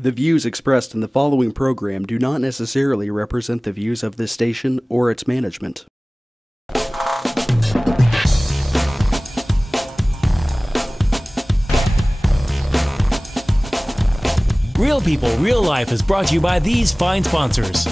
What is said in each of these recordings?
The views expressed in the following program do not necessarily represent the views of this station or its management. Real People, Real Life is brought to you by these fine sponsors.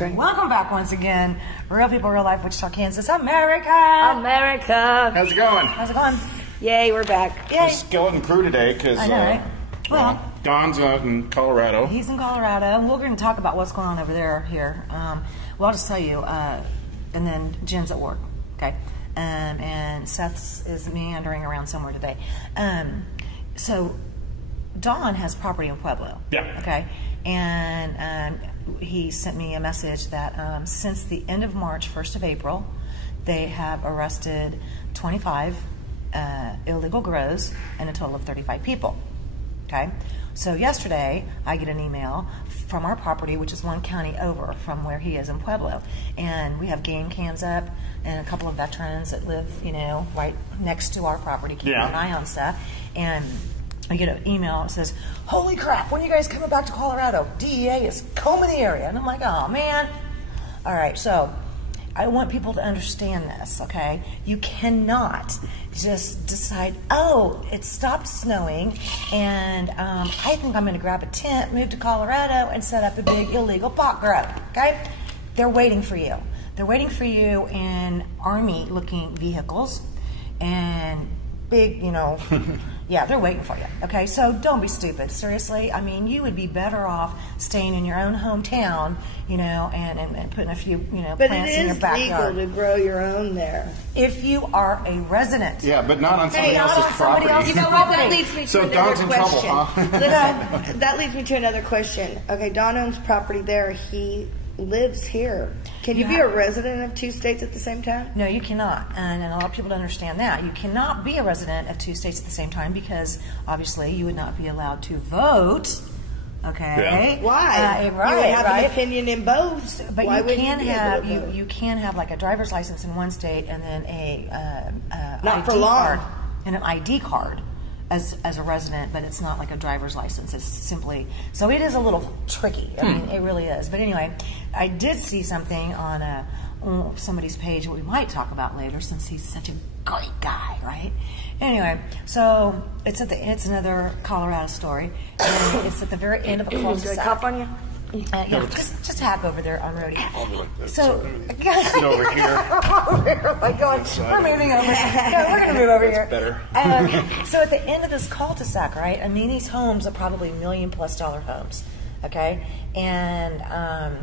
Welcome back once again. Real People, Real Life, Wichita, Kansas, America. America. How's it going? How's it going? Yay, we're back. Yay. Skeleton crew today because I know, right? Well, Don's out in Colorado. he's in Colorado, and we're going to talk about what's going on over there here. Well, I'll just tell you, and then Jen's at work, okay? And Seth is meandering around somewhere today. So Don has property in Pueblo. Yeah. Okay? And he sent me a message that since the end of March, 1st of April, they have arrested 25 illegal grows and a total of 35 people. Okay? So yesterday, I get an email from our property, which is one county over from where he is in Pueblo. And we have game cams up and a couple of veterans that live, you know, right next to our property, keeping an eye on stuff. And I get an email that says, "Holy crap, when are you guys coming back to Colorado? DEA is combing the area." And I'm like, oh, man. All right, so I want people to understand this, okay? You cannot just decide, oh, it stopped snowing, and I think I'm going to grab a tent, move to Colorado, and set up a big illegal pot grow, okay? They're waiting for you. They're waiting for you in Army-looking vehicles and big, you know, yeah, they're waiting for you, okay? So don't be stupid, seriously. I mean, you would be better off staying in your own hometown, you know, and putting a few, you know, plants in your backyard. But it is legal to grow your own there. If you are a resident. Yeah, but not on somebody else's property. You know what? That leads me to So another Don's in question. trouble, huh? Listen, that leads me to another question. Okay, Don owns property there. He lives here. Can you be a resident of two states at the same time? No, you cannot. And a lot of people don't understand that. You cannot be a resident of two states at the same time because obviously you would not be allowed to vote. Okay. Yeah. Why? Right, you would have right? an opinion in both. But Why you can have vote? you can have like a driver's license in one state and then a Not ID for long. card and an ID card as a resident, but it's not like a driver's license. It's simply, so it is a little tricky. I mean, it really is. But anyway, I did see something on somebody's page that we might talk about later since he's such a great guy, right? Anyway, so it's another Colorado story, and it's at the very end of a cul-de-sac. Did I cop on you? Yeah, just hack over there on Rody. So, Sit over here. Oh my God, we're moving over. No, we're going to move over here. Better. So at the end of this cul-de-sac, right? I mean, these homes are probably $1 million+ homes, okay? And I'm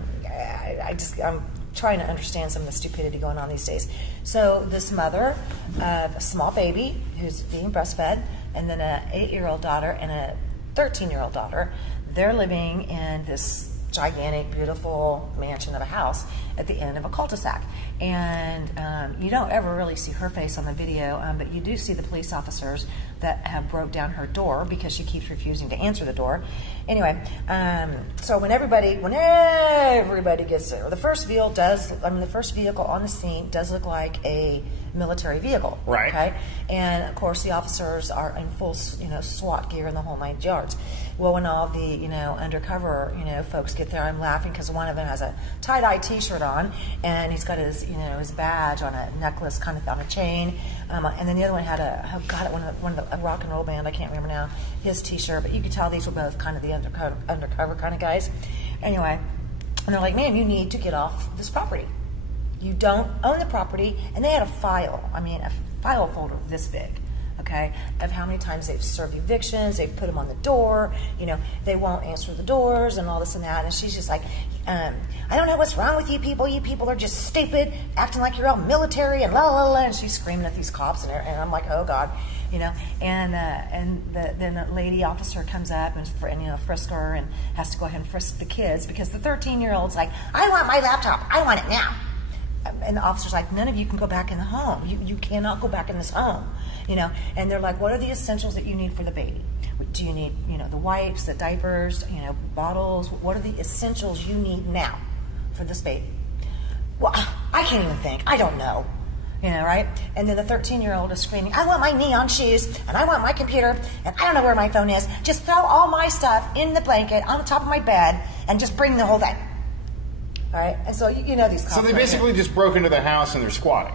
trying to understand some of the stupidity going on these days. So this mother of a small baby who's being breastfed, and then an 8-year-old daughter and a 13-year-old daughter, they're living in this gigantic, beautiful mansion of a house at the end of a cul-de-sac. And you don't ever really see her face on the video, but you do see the police officers that have broke down her door because she keeps refusing to answer the door. Anyway, so when everybody gets there, the first vehicle on the scene does look like a military vehicle, right? Okay, and of course the officers are in full, you know, SWAT gear in the whole 9 yards. Well, when all the, you know, undercover, you know, folks get there, I'm laughing because one of them has a tie-dye T-shirt on, and he's got his, you know, his badge on a necklace, kind of on a chain, and then the other one had one of the rock and roll band, I can't remember now, his T-shirt, but you could tell these were both kind of the undercover kind of guys. Anyway, and they're like, "Man, you need to get off this property. You don't own the property," and they had a file folder this big, okay, of how many times they've served evictions, they've put them on the door, you know, they won't answer the doors and all this and that, and she's just like, "I don't know what's wrong with you people are just stupid, acting like you're all military and la la la," and she's screaming at these cops, and I'm like, oh God, you know, and then the lady officer comes up and you know, frisk her and has to go ahead and frisk the kids because the 13-year-old's like, "I want my laptop, I want it now." And the officer's like, "None of you can go back in the home. You cannot go back in this home." You know, and they're like, "What are the essentials that you need for the baby? Do you need, you know, the wipes, the diapers, you know, bottles? What are the essentials you need now for this baby?" "Well, I can't even think. I don't know." You know, right? And then the 13-year-old is screaming, I want my neon shoes, and I want my computer, and I don't know where my phone is. Just throw all my stuff in the blanket on the top of my bed, and just bring the whole thing. All right? And so, you know these cops. So they basically just broke into the house and they're squatting.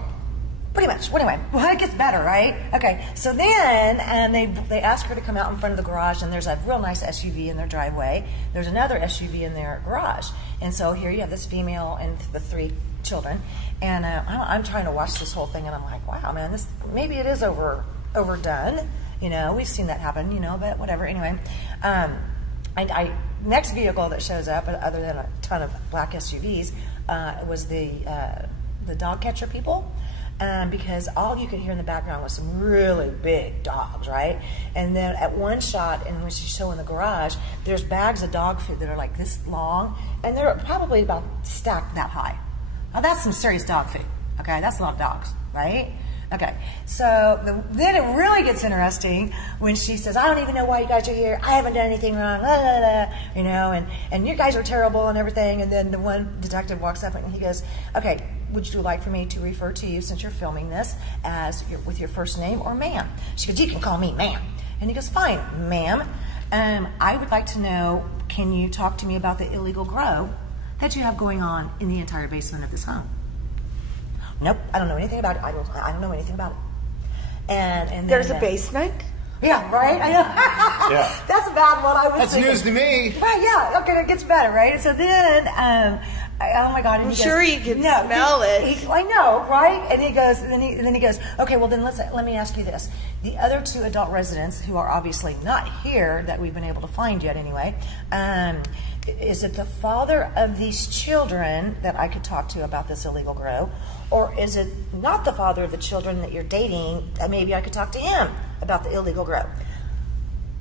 Pretty much. Anyway, well, it gets better, right? Okay, so then and they ask her to come out in front of the garage, and there's a real nice SUV in their driveway. There's another SUV in their garage. And so here you have this female and the 3 children. And I'm trying to watch this whole thing, and I'm like, wow, man, this maybe it is overdone. You know, we've seen that happen, you know, but whatever. Anyway, next vehicle that shows up, other than a ton of black SUVs, was the dog catcher people. Because all you could hear in the background was some really big dogs, right? And then at one shot, and when she's showing the garage, there's bags of dog food that are like this long, and they're probably about stacked that high. Now that's some serious dog food, okay? That's a lot of dogs, right? Okay, so then it really gets interesting when she says, I don't even know why you guys are here. I haven't done anything wrong, blah, blah, blah, you know, and you guys are terrible and everything. And then the one detective walks up and he goes, okay, would you like for me to refer to you, since you're filming this, as with your first name or ma'am? She goes, you can call me ma'am. And he goes, fine, ma'am. I would like to know, can you talk to me about the illegal grow that you have going on in the entire basement of this home? Nope, I don't know anything about it. I don't know anything about it. And then, There's a basement? Yeah, right? I know. Yeah. That's about what I was That's thinking. news to me. Right, yeah, okay, it gets better, right? So then, oh my God. And I'm he sure goes, you can no, smell it. I know, right? And he goes, and then he goes, okay, well then let me ask you this. The other 2 adult residents, who are obviously not here, that we've been able to find yet anyway, is it the father of these children that I could talk to about this illegal grow? Or is it not the father of the children that you're dating, that maybe I could talk to him about the illegal grow?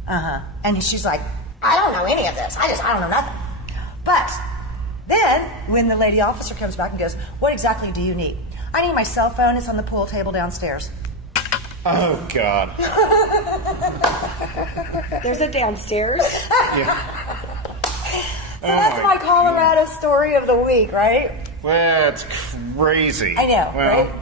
And she's like, I don't know any of this. I don't know nothing. But then, when the lady officer comes back and goes, what exactly do you need? I need my cell phone. It's on the pool table downstairs. Oh, God. There's a downstairs? Yeah. So that's my Colorado story of the week, right? That's crazy. I know, Well, right?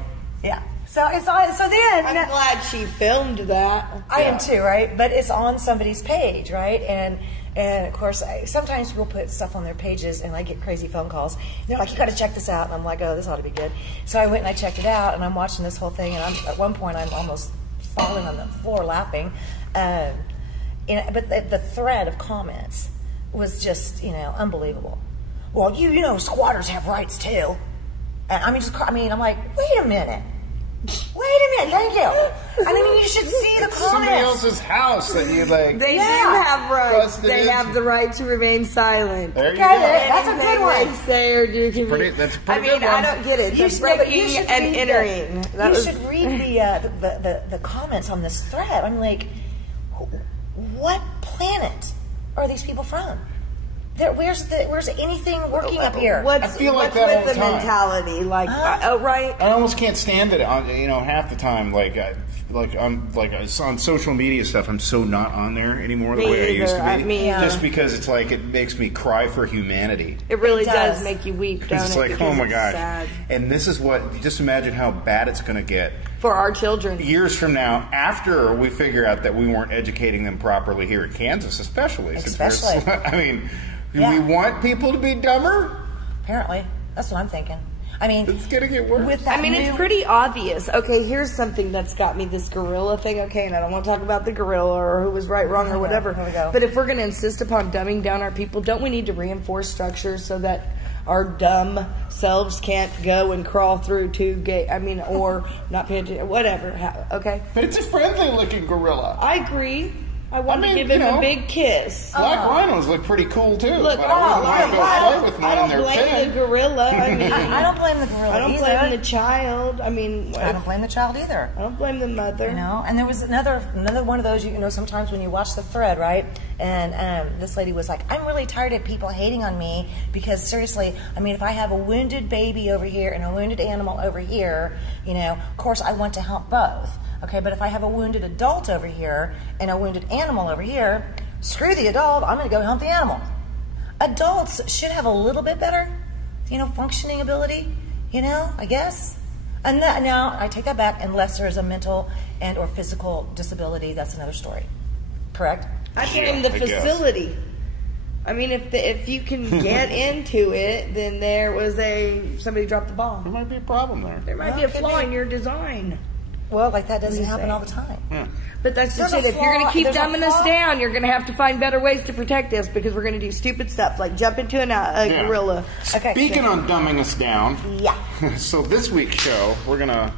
Yeah. So it's on. So then I'm glad she filmed that. I am too, right? But it's on somebody's page, right? And of course, sometimes people put stuff on their pages, and I get crazy phone calls. They're like, "You got to check this out," and I'm like, "Oh, this ought to be good." So I went and I checked it out, and I'm watching this whole thing, and at one point I'm almost falling on the floor laughing. But the thread of comments was just, unbelievable. Well, you know, squatters have rights too. And I'm like, wait a minute, thank you. I mean, you should see the comments. somebody else's house that you like. They do Yeah. have rights. Busted They into. have the right to remain silent. There you Okay, go. that's a good Anything one. they say or do can be. That's a pretty I mean, good one. I don't get it. You The should- no, but you breaking should and read entering. You should read the comments on this thread. I'm like, what planet are these people from? Where's anything working up here? What's, I feel like what's that all with the the time. mentality? Like, right? I almost can't stand it. Half the time, on social media stuff, I'm so not on there anymore the Me way I used to either. be. Me either. Just because it's like it makes me cry for humanity. It really It does. does make you weep, don't It's it? like, Because oh my it's gosh. sad. And this is what, just imagine how bad it's going to get For our children. years from now, after we figure out that we weren't educating them properly here in Kansas, especially. Especially. I mean, do Yeah. we want people to be dumber? Apparently, that's what I'm thinking. I mean, It's going to get worse. with that I mean, it's new- pretty obvious. Okay, here's something that's got me, this gorilla thing. Okay, and I don't want to talk about the gorilla or who was right, wrong, or whatever. Here we go. But if we're going to insist upon dumbing down our people, don't we need to reinforce structures so that our dumb selves can't go and crawl through or not pay attention, whatever. Okay? But it's a friendly looking gorilla. I agree. I want I mean, to give him you know, a big kiss. Black rhinos look pretty cool too. Look, but I wouldn't want to go play with I one in don't their blame pen. the gorilla. I mean, I don't blame the gorilla I don't either. blame the child. I mean, I don't blame the child either. I don't blame the mother. And there was another one of those, sometimes when you watch the thread, right? And this lady was like, I'm really tired of people hating on me because seriously, I mean, if I have a wounded baby over here and a wounded animal over here, of course I want to help both. Okay, but if I have a wounded adult over here and a wounded animal over here, screw the adult, I'm going to go help the animal. Adults should have a little bit better, functioning ability, I guess. And now I take that back. Unless there is a mental and or physical disability, that's another story. Correct? I blame the facility. I mean, if you can get into it, then there was somebody dropped the ball. There might be a problem there. There might be a flaw in your design. Well, like that doesn't happen all the time. Yeah. But that's just it. If you're going to keep dumbing us down, you're going to have to find better ways to protect us, because we're going to do stupid stuff like jump into a gorilla. Okay. Speaking on dumbing us down, Yeah. so this week's show, we're going to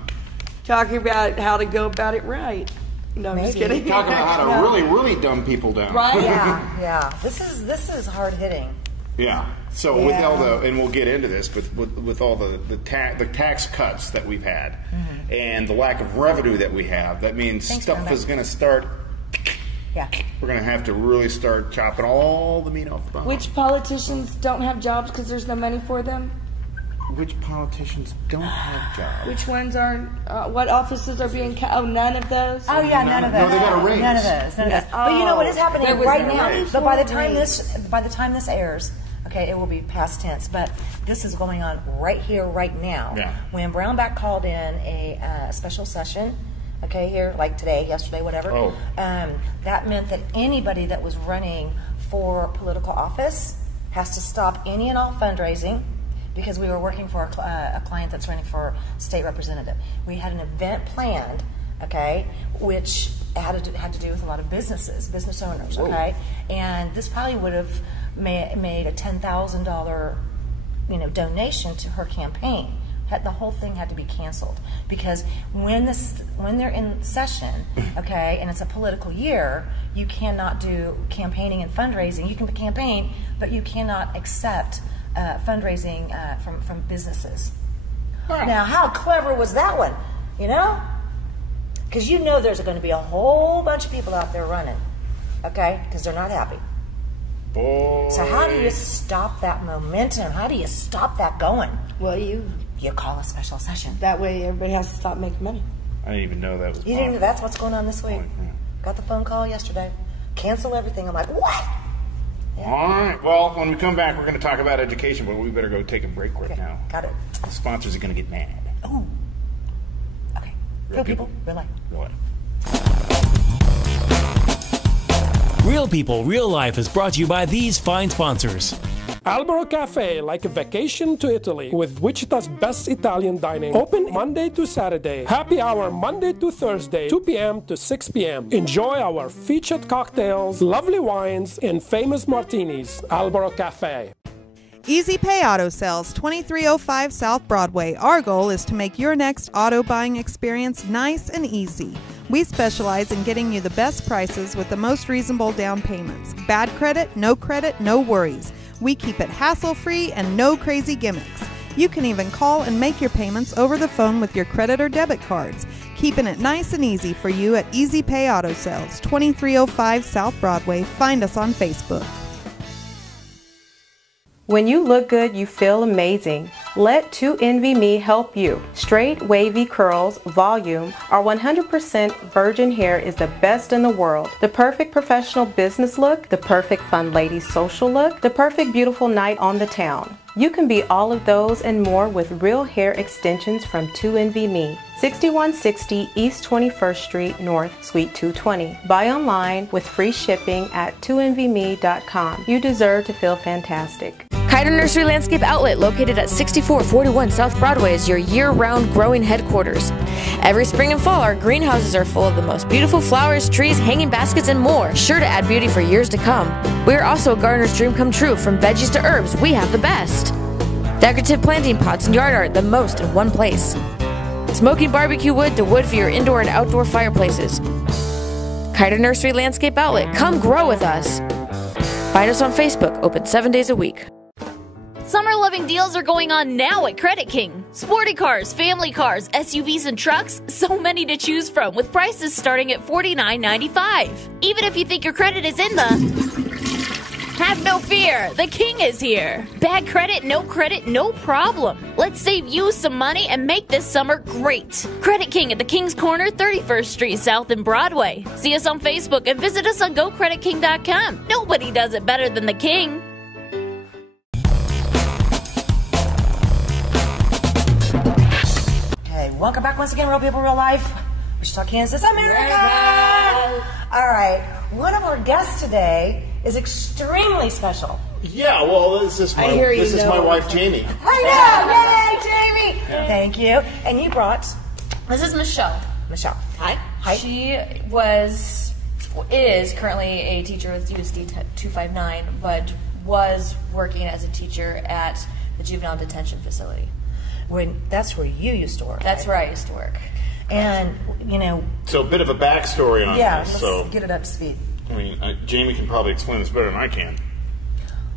Talking about how to go about it right. No, I'm just kidding. talk about how to really, really dumb people down. Right? Yeah. This is hard hitting. Yeah. So with all the, and we'll get into this, but with all the tax cuts that we've had, and the lack of revenue that we have, that means stuff is going to start. Yeah. We're going to have to really start chopping all the meat off the bone. Which politicians don't have jobs because there's no money for them? Which politicians don't have jobs? Which ones aren't? What offices are being cut? Oh, none of those? Oh yeah, none of those. No, they got a raise. None of those. But you know what is happening right now? But by the time this airs, okay, it will be past tense. But this is going on right here, right now. Yeah. When Brownback called in a special session, okay, here like today, yesterday, whatever. That meant that anybody that was running for political office has to stop any and all fundraising. Because we were working for a client that's running for state representative. We had an event planned, okay, which had to do with a lot of business owners, okay? And this probably would have made a $10,000, donation to her campaign. The whole thing had to be canceled because when they're in session, okay, and it's a political year, you cannot do campaigning and fundraising. You can campaign, but you cannot accept fundraising from businesses. Now, how clever was that one? Because there's going to be a whole bunch of people out there running, okay? Because they're not happy. Boy. So how do you stop that momentum? How do you stop that going? Well, you call a special session. That way, everybody has to stop making money. I didn't even know that was. You didn't know that's what's going on this week. Got the phone call yesterday. Cancel everything. I'm like, what? Yeah. All right. Well, when we come back, we're going to talk about education, but we better go take a break right now. Got it. The sponsors are going to get mad. Oh. Okay. Real people, real life. Real life. Real People, Real Life is brought to you by these fine sponsors. Albero Cafe, like a vacation to Italy, with Wichita's best Italian dining. Open Monday to Saturday. Happy hour Monday to Thursday, 2 p.m. to 6 p.m. Enjoy our featured cocktails, lovely wines, and famous martinis. Albero Cafe. Easy Pay Auto Sales, 2305 South Broadway. Our goal is to make your next auto buying experience nice and easy. We specialize in getting you the best prices with the most reasonable down payments. Bad credit, no worries. We keep it hassle-free and no crazy gimmicks. You can even call and make your payments over the phone with your credit or debit cards. Keeping it nice and easy for you at Easy Pay Auto Sales, 2305 South Broadway. Find us on Facebook. When you look good, you feel amazing. Let 2NVMe help you. Straight, wavy curls, volume, our 100% virgin hair is the best in the world. The perfect professional business look, the perfect fun lady social look, the perfect beautiful night on the town. You can be all of those and more with real hair extensions from 2NVMe. 6160 East 21st Street North, Suite 220. Buy online with free shipping at 2NVMe.com. You deserve to feel fantastic. Kiter Nursery Landscape Outlet, located at 6441 South Broadway, is your year-round growing headquarters. Every spring and fall, our greenhouses are full of the most beautiful flowers, trees, hanging baskets, and more, sure to add beauty for years to come. We are also a gardener's dream come true. From veggies to herbs, we have the best. Decorative planting pots and yard art, the most in one place. Smoking barbecue wood to wood for your indoor and outdoor fireplaces. Kiter Nursery Landscape Outlet, come grow with us. Find us on Facebook, open 7 days a week. Summer loving deals are going on now at Credit King. Sporty cars, family cars, SUVs, and trucks, so many to choose from with prices starting at $49.95. Even if you think your credit is in the... Have no fear, the King is here. Bad credit, no problem. Let's save you some money and make this summer great. Credit King at the King's Corner, 31st Street South in Broadway. See us on Facebook and visit us on GoCreditKing.com. Nobody does it better than the King. welcome back once again, Real People, Real Life. Wichita, Kansas, America! All right, one of our guests today is extremely special. Yeah, well, this is my wife, Jamie. I know! Yay, Jamie! Yeah. Thank you. And you brought... This is Michelle. Michelle. Hi. She is currently a teacher with USD 259, but was working as a teacher at the Juvenile Detention facility. That's where you used to work. That's where I used to work. And, you know... So a bit of a backstory on this. Let's get it up to speed. I mean, Jamie can probably explain this better than I can.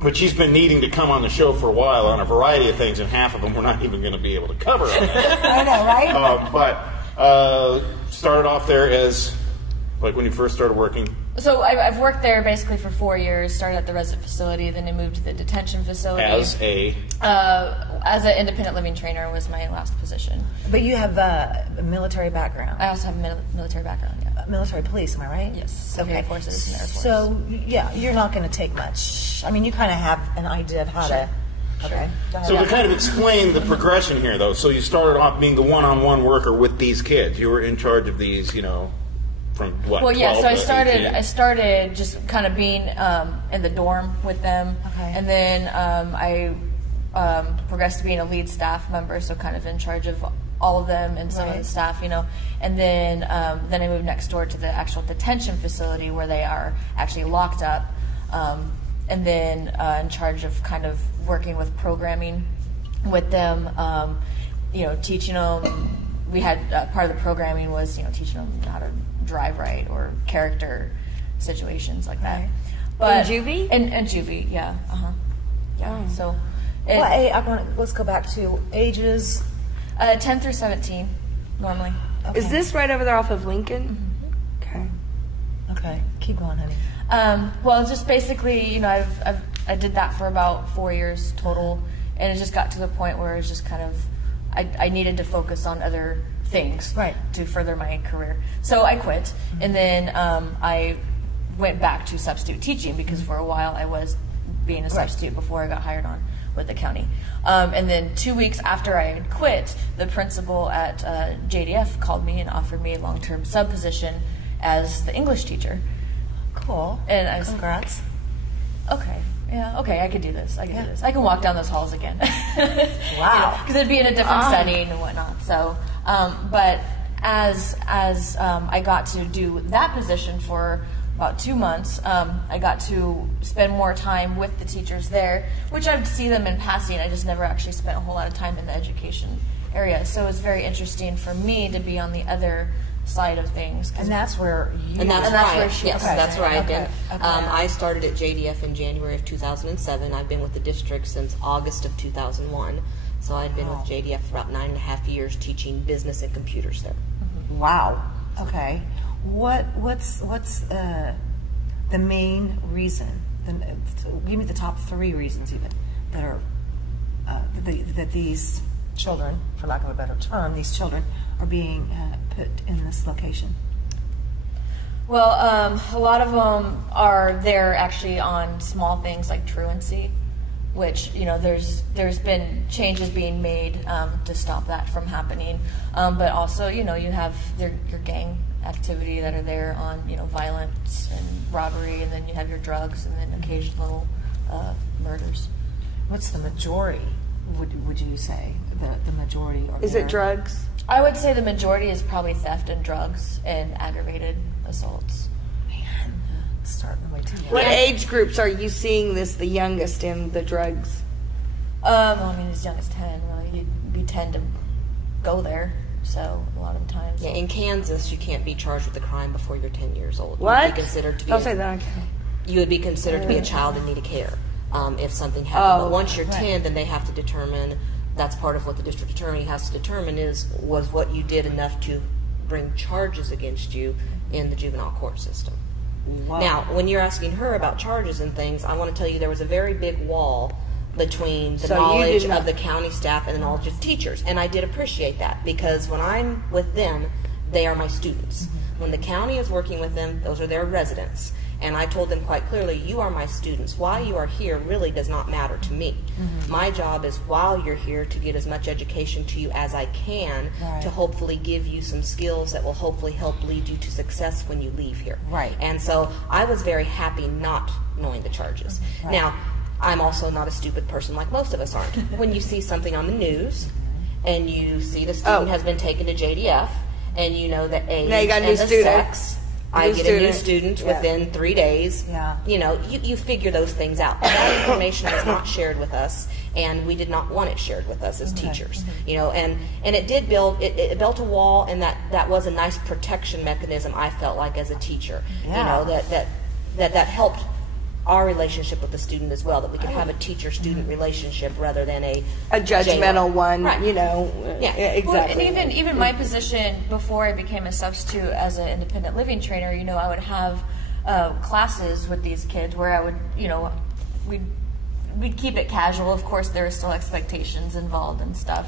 But she's been needing to come on the show for a while on a variety of things, and half of them we're not even going to be able to cover. I know, right? But started off there as, like, when you first started working. So I've worked there basically for 4 years. Started at the resident facility, then I moved to the detention facility. As an independent living trainer was my last position. But you have a military background. I also have a military background, yeah. Military police, am I right? Yes. Okay. Air Forces and Air Force. So, yeah, you're not going to take much. I mean, you kind of have an idea of how to... Okay. So to kind of explain the progression here, though, so you started off being the one-on-one worker with these kids. You were in charge of these, from what? Well, yeah. So I 18? started just kind of being in the dorm with them, and then I progressed to being a lead staff member, so kind of in charge of all of them and some of the staff, And then I moved next door to the actual detention facility where they are actually locked up, and then in charge of kind of working with programming with them, teaching them. We had part of the programming was teaching them how to drive right or character situations like that. But in juvie? In juvie, yeah. Yeah. So let's go back to ages 10 through 17 normally. Okay. Is this right over there off of Lincoln? Mm-hmm. Okay. Keep going, honey. Well, it's just basically, I did that for about 4 years total, and it just got to the point where it's just kind of I needed to focus on other things to further my career. So I quit, and then I went back to substitute teaching because for a while I was being a substitute before I got hired on with the county. And then 2 weeks after I had quit, the principal at JDF called me and offered me a long-term sub position as the English teacher. Cool. And I was Congrats. Okay. Yeah, okay, I could do this. I can walk down those halls again. Wow. Because it'd be in a different setting and whatnot. So, but as I got to do that position for about 2 months, I got to spend more time with the teachers there, which I'd see them in passing. I just never actually spent a whole lot of time in the education area. So it was very interesting for me to be on the other side of things. And that's where you... And that's where she yes, was. that's where I've been. Okay. I started at JDF in January of 2007. I've been with the district since August of 2001. So I'd been with JDF for about 9.5 years teaching business and computers there. Mm-hmm. Wow. Okay. What's the main reason? Give me the top 3 reasons even that are that these children, for lack of a better term, these children are being put in this location. Well, a lot of them are there actually on small things like truancy, which there's been changes being made to stop that from happening. But also, you have your gang activity that are there on violence and robbery, and then you have your drugs, and then occasional murders. What's the majority? Would you say the majority? Is it drugs? I would say the majority is probably theft and drugs and aggravated assaults. Man, it's starting way too young. What age groups are you seeing the youngest in the drugs? I mean, as young as 10, really. We tend to go there, so a lot of times. Yeah, in Kansas, you can't be charged with a crime before you're 10 years old. What? You'd be considered to be Don't say that. You would be considered to be a child in need of care if something happened. But once you're 10, then they have to determine. That's part of what the district attorney has to determine was what you did enough to bring charges against you in the juvenile court system. Wow. Now, when you're asking her about charges and things, I want to tell you there was a very big wall between the knowledge of the county staff and the knowledge of teachers. And I did appreciate that because when I'm with them, they are my students. Mm-hmm. When the county is working with them, those are their residents. And I told them quite clearly, you are my students. Why you are here really does not matter to me. My job is, while you're here, to get as much education to you as I can, to hopefully give you some skills that will hopefully help lead you to success when you leave here. And so I was very happy not knowing the charges. Now, I'm also not a stupid person like most of us aren't. When you see something on the news and you see the student has been taken to JDF, and you know the age and the sex, I get a new student within 3 days. You know, you figure those things out. That information was not shared with us, and we did not want it shared with us as teachers. You know, and it did build it built a wall, and that was a nice protection mechanism, I felt like, as a teacher. You know, that helped our relationship with the student as well, that we could have a teacher-student relationship rather than a judgmental one, you know. Exactly. Well, and even my position before I became a substitute as an independent living trainer, you know, I would have classes with these kids where I would, you know, we'd keep it casual. Of course, there are still expectations involved and stuff.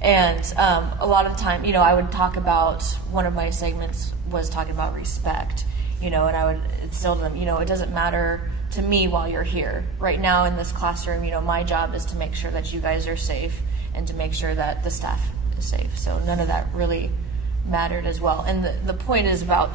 And a lot of the time, you know, I would talk about, one of my segments was talking about respect, you know, and I would instill to them, you know, it doesn't matter to me while you're here. Right now in this classroom, you know, my job is to make sure that you guys are safe and to make sure that the staff is safe. So none of that really mattered as well. And the point is about,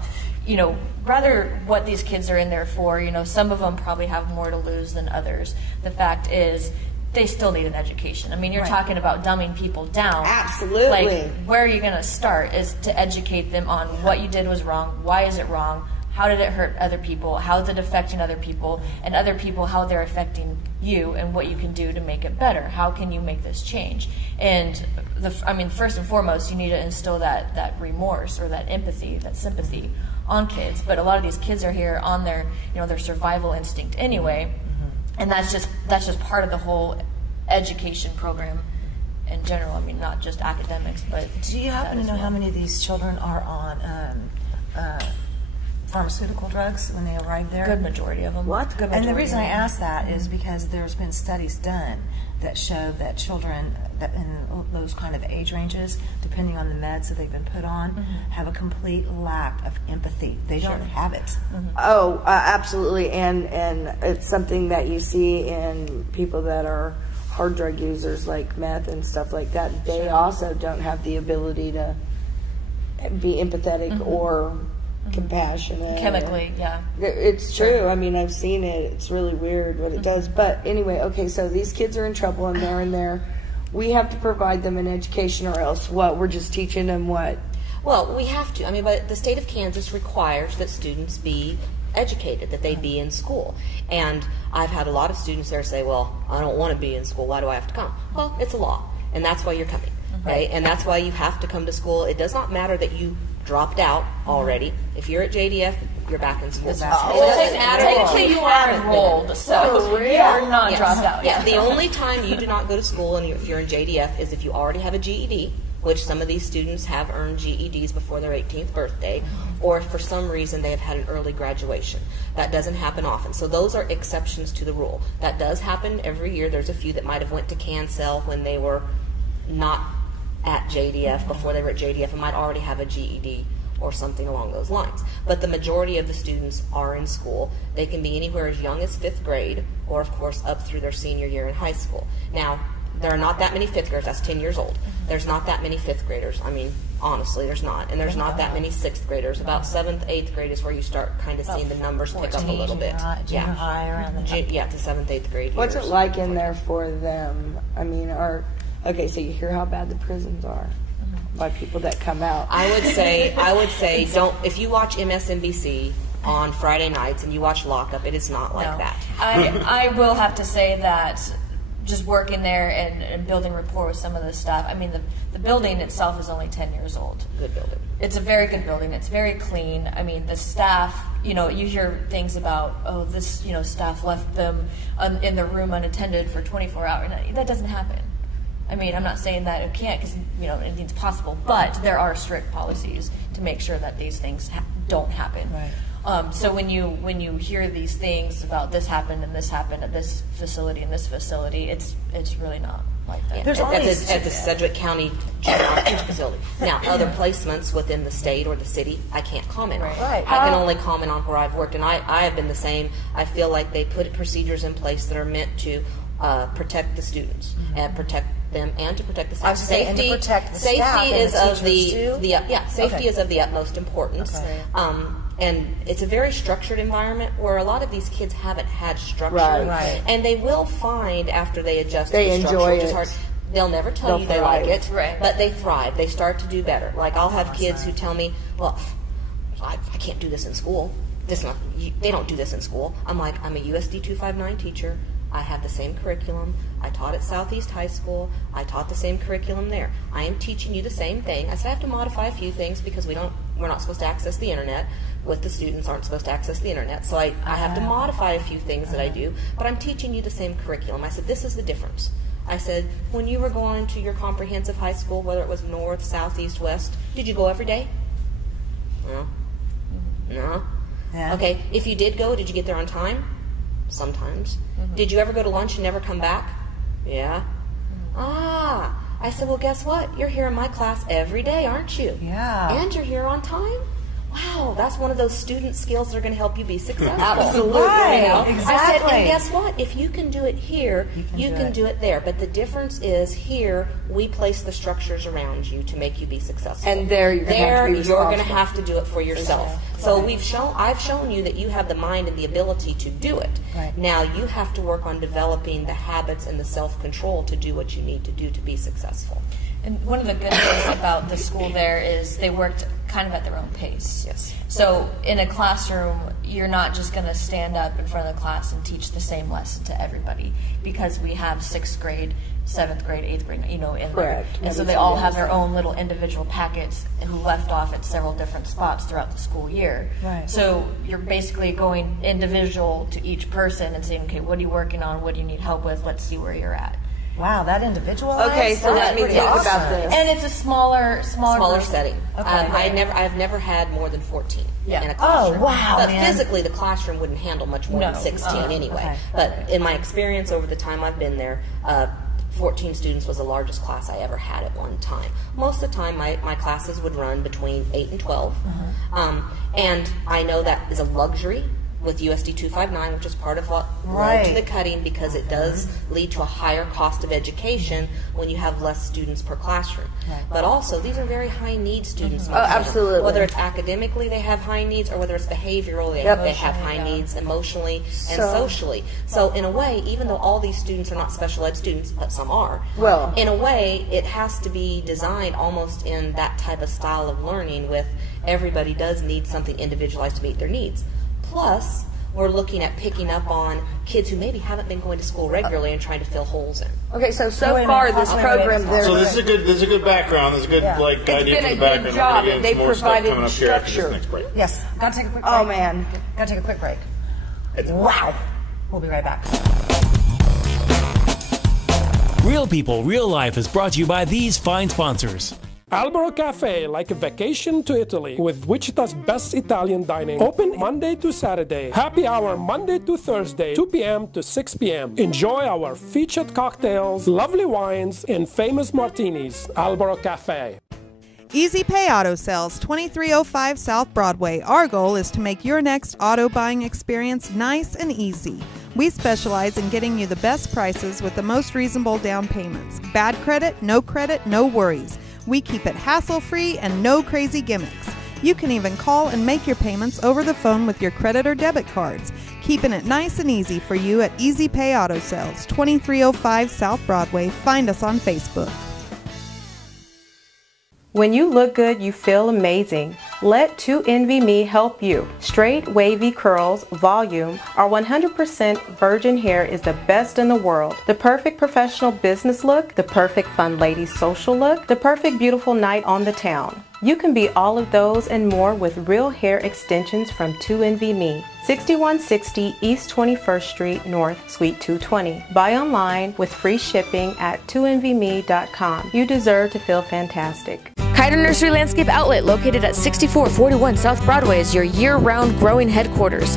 you know, rather what these kids are in there for, you know, some of them probably have more to lose than others. The fact is, they still need an education. I mean, you're talking about dumbing people down. Absolutely. Like, where are you going to start is to educate them on what you did was wrong, why is it wrong, how did it hurt other people, how is it affecting other people, and other people, how they're affecting you, and what you can do to make it better. How can you make this change? And, I mean, first and foremost, you need to instill that remorse or that empathy, that sympathy on kids. But a lot of these kids are here on their, you know, their survival instinct anyway, and that's just part of the whole education program in general. I mean, not just academics, but do you happen to know how many of these children are on pharmaceutical drugs when they arrive there? Good majority of them. What? And the reason I ask that is because there's been studies done that show that children that in those kind of age ranges, depending on the meds that they've been put on, have a complete lack of empathy. They don't have it. Oh, absolutely. And it's something that you see in people that are hard drug users like meth and stuff like that. They also don't have the ability to be empathetic or compassionate. Chemically, It's true. I mean, I've seen it. It's really weird what it does. But anyway, okay, so these kids are in trouble and they're in there. We have to provide them an education, or else what? We're just teaching them what? Well, we have to. I mean, but the state of Kansas requires that students be educated, that they be in school. And I've had a lot of students there say, well, I don't want to be in school. Why do I have to come? Well, it's a law, and that's why you're coming, right? And that's why you have to come to school. It does not matter that you dropped out already. If you're at JDF, you're back in school. Technically, you are enrolled, so you're not dropped out. Yeah, the only time you do not go to school, and if you're in JDF, is if you already have a GED, which some of these students have earned GEDs before their 18th birthday, or if for some reason they have had an early graduation. That doesn't happen often. So those are exceptions to the rule. That does happen every year. There's a few that might have went to CanCell when they were not at JDF, before they were at JDF, and might already have a GED or something along those lines. But the majority of the students are in school. They can be anywhere as young as 5th grade, or of course up through their senior year in high school. Now, there are not that many 5th graders. That's 10 years old. There's not that many 5th graders. I mean, honestly, there's not. And there's not that many 6th graders. About 7th, 8th grade is where you start kind of seeing the numbers pick up a little bit. Junior high around the to 7th, 8th grade. What's it like in there for them? I mean, okay, so you hear how bad the prisons are by people that come out. I would say don't, if you watch MSNBC on Friday nights and you watch Lockup, it is not like that. I will have to say that just working there and building rapport with some of the staff, I mean, the building itself is only 10 years old. Good building. It's a very good building. It's very clean. I mean, the staff, you know, you hear things about, oh, this, you know, staff left them in the room unattended for 24 hours. That doesn't happen. I mean, I'm not saying that it can't, because, you know, anything's possible, but there are strict policies to make sure that these things don't happen. Right. So when you hear these things about this happened and this happened at this facility and this facility, it's really not like that. There's at the Sedgwick County Juvenile facility. Now, other placements within the state or the city, I can't comment on. Right. I can only comment on where I've worked, and I have been the same. I feel like they put procedures in place that are meant to protect the students and protect them and to protect the staff. Safety is of the utmost importance. Okay. And it's a very structured environment where a lot of these kids haven't had structure. Right. And they will find after they adjust They to the structure, enjoy which is it. hard. They'll never tell you they thrive. like it, Right. but they thrive. They start to do better. Like I'll have kids who tell me, well, I can't do this in school. They don't do this in school. I'm like, I'm a USD 259 teacher. I have the same curriculum. I taught at Southeast High School. I taught the same curriculum there. I am teaching you the same thing. I said I have to modify a few things because we're not supposed to access the internet. With the students aren't supposed to access the internet. So I have to modify a few things that I do, but I'm teaching you the same curriculum. I said, this is the difference. I said, when you were going to your comprehensive high school, whether it was north, south, east, west, did you go every day? No. Yeah. Okay, if you did go, did you get there on time? Sometimes. Did you ever go to lunch and never come back? Yeah. I said, well, guess what? You're here in my class every day, aren't you? Yeah. And you're here on time? Wow, that's one of those student skills that are going to help you be successful. Absolutely. Right. You know? Exactly. I said, and guess what? If you can do it here, you can do it there. But the difference is here, we place the structures around you to make you be successful. And there you're going to have to do it for yourself. So I've shown you that you have the mind and the ability to do it. Right. Now you have to work on developing the habits and the self-control to do what you need to do to be successful. And one of the good things about the school there is they worked kind of at their own pace. Yes. So in a classroom, you're not just going to stand up in front of the class and teach the same lesson to everybody, because we have 6th grade, 7th grade, 8th grade, in there. Correct. And so they all have their own little individual packets who left off at several different spots throughout the school year. Right. So you're basically going individual to each person and saying, okay, what are you working on? What do you need help with? Let's see where you're at. Wow, that individualized. Okay, so let me think about this. And it's a smaller setting. Okay. I've never had more than 14 in a classroom. Oh, wow, But man. physically, the classroom wouldn't handle much more than 16 anyway. Okay. But in my experience over the time I've been there, 14 students was the largest class I ever had at one time. Most of the time, my classes would run between 8 and 12. And I know that is a luxury with USD 259, which is part of what led to the cutting, because it does lead to a higher cost of education when you have less students per classroom. But also, these are very high need students. Oh, absolutely. Whether it's academically they have high needs, or whether it's behavioral they have high needs, emotionally and socially. So in a way, even though all these students are not special ed students, but some are, Well, in a way, it has to be designed almost in that type of style of learning, with everybody does need something individualized to meet their needs. Plus, we're looking at picking up on kids who maybe haven't been going to school regularly and trying to fill holes in. Okay, so far this program, So this is a good background. This is a good idea for the background. It's been a good job. We're gonna get They some more stuff provided coming up here after this structure. next break. Yes, gotta take a quick break. Oh man, Gotta take a quick break. Wow. We'll be right back. Real People, Real Life is brought to you by these fine sponsors. Albero Cafe, like a vacation to Italy, with Wichita's best Italian dining. Open Monday to Saturday. Happy hour Monday to Thursday, 2 p.m. to 6 p.m. Enjoy our featured cocktails, lovely wines, and famous martinis. Albero Cafe. Easy Pay Auto Sales, 2305 South Broadway. Our goal is to make your next auto buying experience nice and easy. We specialize in getting you the best prices with the most reasonable down payments. Bad credit, no worries. We keep it hassle-free and no crazy gimmicks. You can even call and make your payments over the phone with your credit or debit cards. Keeping it nice and easy for you at Easy Pay Auto Sales, 2305 South Broadway. Find us on Facebook. When you look good, you feel amazing. Let 2NVMe help you. Straight, wavy curls, volume, our 100% virgin hair is the best in the world. The perfect professional business look, the perfect fun lady social look, the perfect beautiful night on the town. You can be all of those and more with real hair extensions from 2NVMe. 6160 East 21st Street North, Suite 220. Buy online with free shipping at 2NVMe.com. You deserve to feel fantastic. Kiter Nursery Landscape Outlet, located at 6441 South Broadway, is your year-round growing headquarters.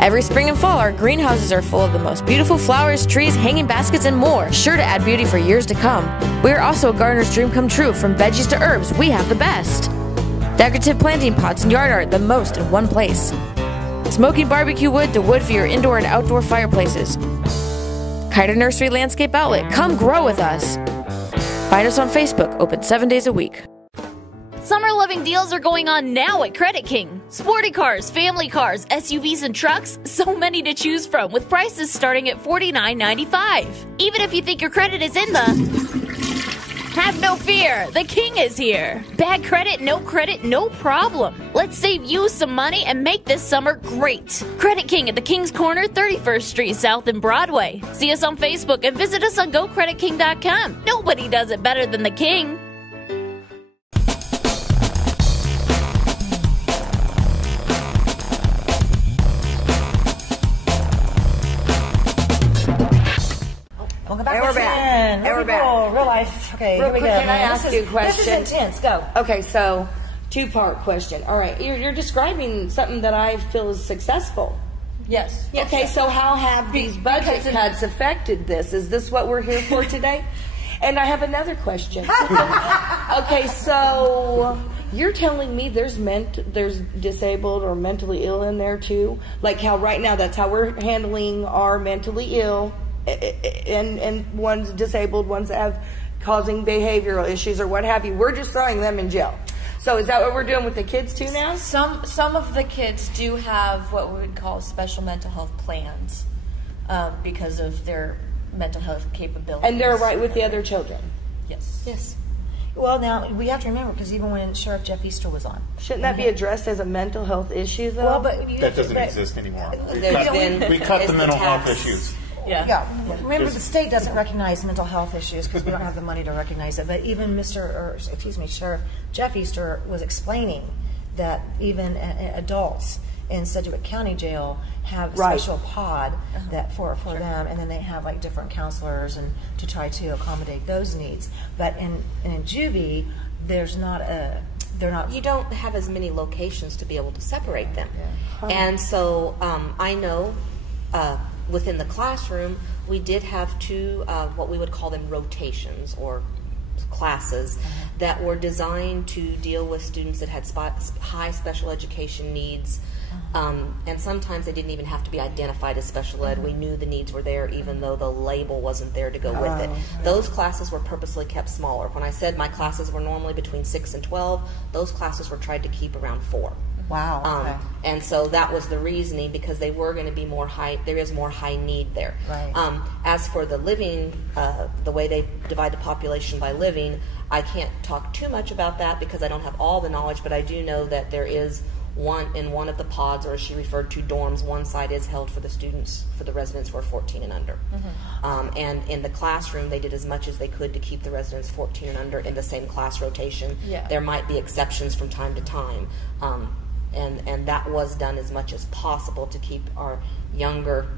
Every spring and fall, our greenhouses are full of the most beautiful flowers, trees, hanging baskets, and more, sure to add beauty for years to come. We are also a gardener's dream come true. From veggies to herbs, we have the best. Decorative planting pots and yard art, the most in one place. Smoking barbecue wood to wood for your indoor and outdoor fireplaces. Kiter Nursery Landscape Outlet, come grow with us. Find us on Facebook, open 7 days a week. Summer loving deals are going on now at Credit King. Sporty cars, family cars, SUVs, and trucks, so many to choose from, with prices starting at $49.95. Even if you think your credit is in the... Have no fear, the King is here. Bad credit, no problem. Let's save you some money and make this summer great. Credit King at the King's Corner, 31st Street South in Broadway. See us on Facebook and visit us on GoCreditKing.com. Nobody does it better than the King. Welcome back. And we're back. And we're back. Real life. Okay, Real here we quick, go. can I ask you a question? This is intense. Go. Okay, so two-part question. All right, you're describing something that I feel is successful. Yes. Okay, so how have these budget cuts affected this? Is this what we're here for today? And I have another question. Okay, so you're telling me there's disabled or mentally ill in there too? Like how right now that's how we're handling our mentally ill and one's disabled, ones that have causing behavioral issues or what have you. We're just throwing them in jail. So is that what we're doing with the kids too now? Some of the kids do have what we would call special mental health plans because of their mental health capabilities. And they're right with the other children? Yes. Yes. Well, now, we have to remember, because even when Sheriff Jeff Easter was on. Shouldn't that be addressed as a mental health issue, though? Well, but that doesn't exist anymore. We cut the mental health issues. Yeah. Remember, the state doesn't recognize mental health issues because we don't have the money to recognize it. But even Sheriff Jeff Easter was explaining that even adults in Sedgwick County Jail have a special pod that for them, and then they have like different counselors and to try to accommodate those needs. But in juvie, there's not a. They're not. You don't have as many locations to be able to separate them, and so I know. Within the classroom, we did have two, what we would call them rotations or classes that were designed to deal with students that had high special education needs. And sometimes they didn't even have to be identified as special ed. We knew the needs were there even though the label wasn't there to go with it. Those classes were purposely kept smaller. When I said my classes were normally between 6 and 12, those classes were tried to keep around 4. Wow. Okay. And so that was the reasoning, because they were going to be more high. There is more high need there. Right. As for the living, the way they divide the population by living, I can't talk too much about that because I don't have all the knowledge. But I do know that there is one of the pods, or as she referred to, dorms. One side is held for the students, for the residents who are 14 and under. And in the classroom, they did as much as they could to keep the residents 14 and under in the same class rotation. There might be exceptions from time to time. And that was done as much as possible to keep our younger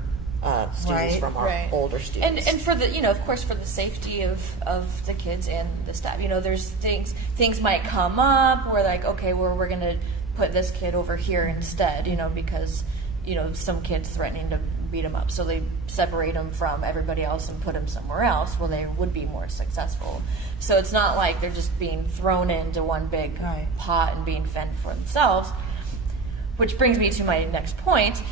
students from our older students. And for the, of course, for the safety of the kids and the staff. There's things might come up where like, okay, we're going to put this kid over here instead, because, some kid's threatening to beat him up. So they separate them from everybody else and put them somewhere else where they would be more successful. So it's not like they're just being thrown into one big pot and being fend for themselves. Which brings me to my next point,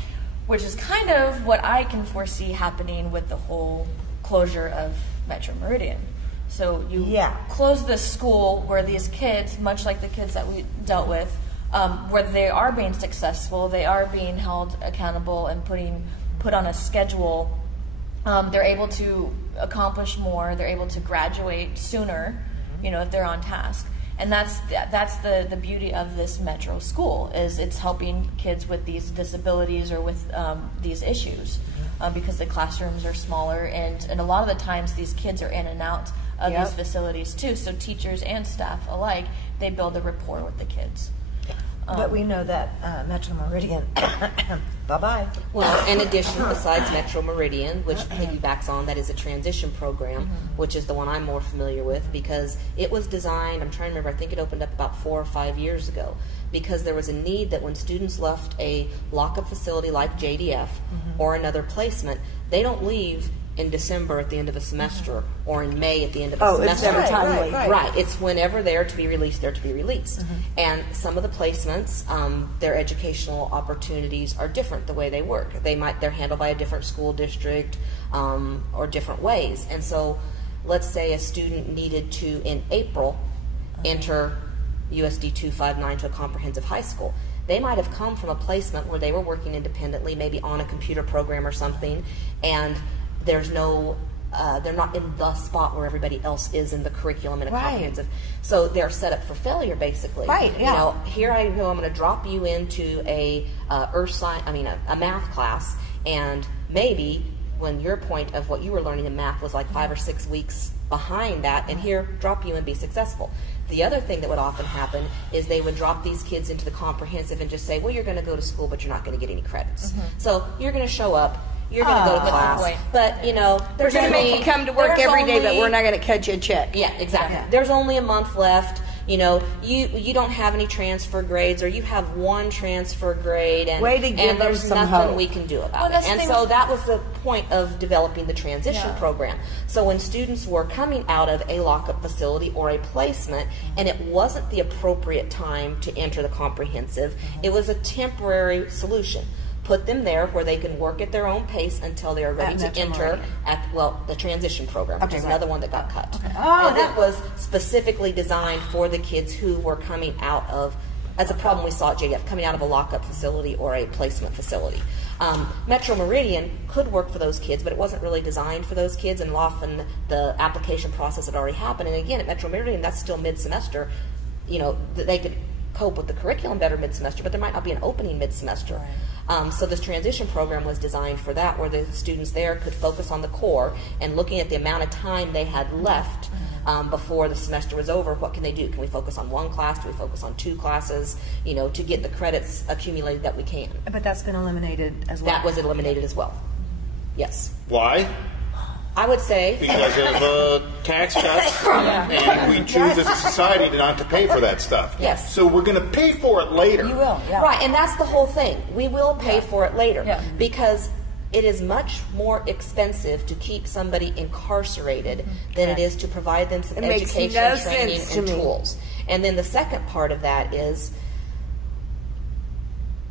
which is kind of what I can foresee happening with the whole closure of Metro Meridian. So you close this school where these kids, much like the kids that we dealt with, where they are being successful, they are being held accountable and put on a schedule. They're able to accomplish more. They're able to graduate sooner, if they're on task. And that's the beauty of this Metro school, is it's helping kids with these disabilities or with these issues, because the classrooms are smaller, and a lot of the times these kids are in and out of these facilities too. So teachers and staff alike, they build a rapport with the kids. But we know that Metro Meridian, bye-bye. Well, in addition, besides Metro Meridian, which piggybacks on, that is a transition program, which is the one I'm more familiar with, because it was designed, I'm trying to remember, I think it opened up about 4 or 5 years ago, because there was a need that when students left a lockup facility like JDF or another placement, they don't leave in December at the end of a semester or in May at the end of a semester. It's never timely. Right. It's whenever they're to be released, they're to be released. And some of the placements, their educational opportunities are different the way they work. They're handled by a different school district or different ways. And so let's say a student needed to, in April, enter USD 259 to a comprehensive high school. They might have come from a placement where they were working independently, maybe on a computer program or something, and there's no, they're not in the spot where everybody else is in the curriculum in a comprehensive. So they're set up for failure, basically. Right, yeah. You know, here I go, I'm going to drop you into a a math class, and maybe when your point of what you were learning in math was like 5 or 6 weeks behind that, and here, drop you and be successful. The other thing that would often happen is they would drop these kids into the comprehensive and just say, well, you're going to go to school, but you're not going to get any credits. So you're going to show up, you're going to go to class, but you know, We're going to make you come to work every day, but we're not going to cut you a check. Yeah, exactly. Yeah. There's only a month left. You know, you don't have any transfer grades, or you have 1 transfer grade, and, and there's nothing we can do about it. And so that was the point of developing the transition program. So when students were coming out of a lockup facility or a placement, and it wasn't the appropriate time to enter the comprehensive, it was a temporary solution. Put them there where they can work at their own pace until they are ready to enter at, the transition program, which is another one that got cut. And it was specifically designed for the kids who were coming out of, that's a problem we saw at JDF, coming out of a lockup facility or a placement facility. Metro Meridian could work for those kids, but it wasn't really designed for those kids, and often the application process had already happened. And again, at Metro Meridian, that's still mid-semester. You know, they could cope with the curriculum better mid-semester, but there might not be an opening mid-semester. So this transition program was designed for that, where the students there could focus on the core and looking at the amount of time they had left before the semester was over. What can they do? Can we focus on 1 class? Do we focus on 2 classes? You know, to get the credits accumulated that we can. But that's been eliminated as well. That was eliminated as well. Yes. Why? I would say because of tax cuts, and we choose as a society not to pay for that stuff. Yes. So we're going to pay for it later. You will, yeah. Right, and that's the whole thing. We will pay for it later because it is much more expensive to keep somebody incarcerated than it is to provide them some education, training, and tools. And then the second part of that is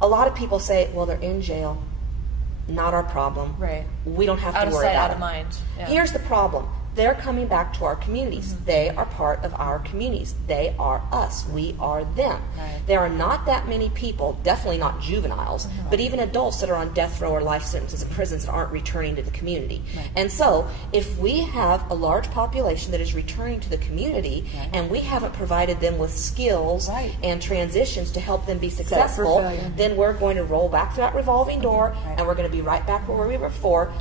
a lot of people say, well, they're in jail. Not our problem. Right. We don't have to worry about it. Out of mind. Yeah. Here's the problem. They're coming back to our communities. They are part of our communities. They are us. We are them. Right. There are not that many people, definitely not juveniles, but even adults that are on death row or life sentences in prisons that aren't returning to the community. Right. And so if we have a large population that is returning to the community and we haven't provided them with skills and transitions to help them be successful, then we're going to roll back through that revolving door and we're going to be right back where we were before.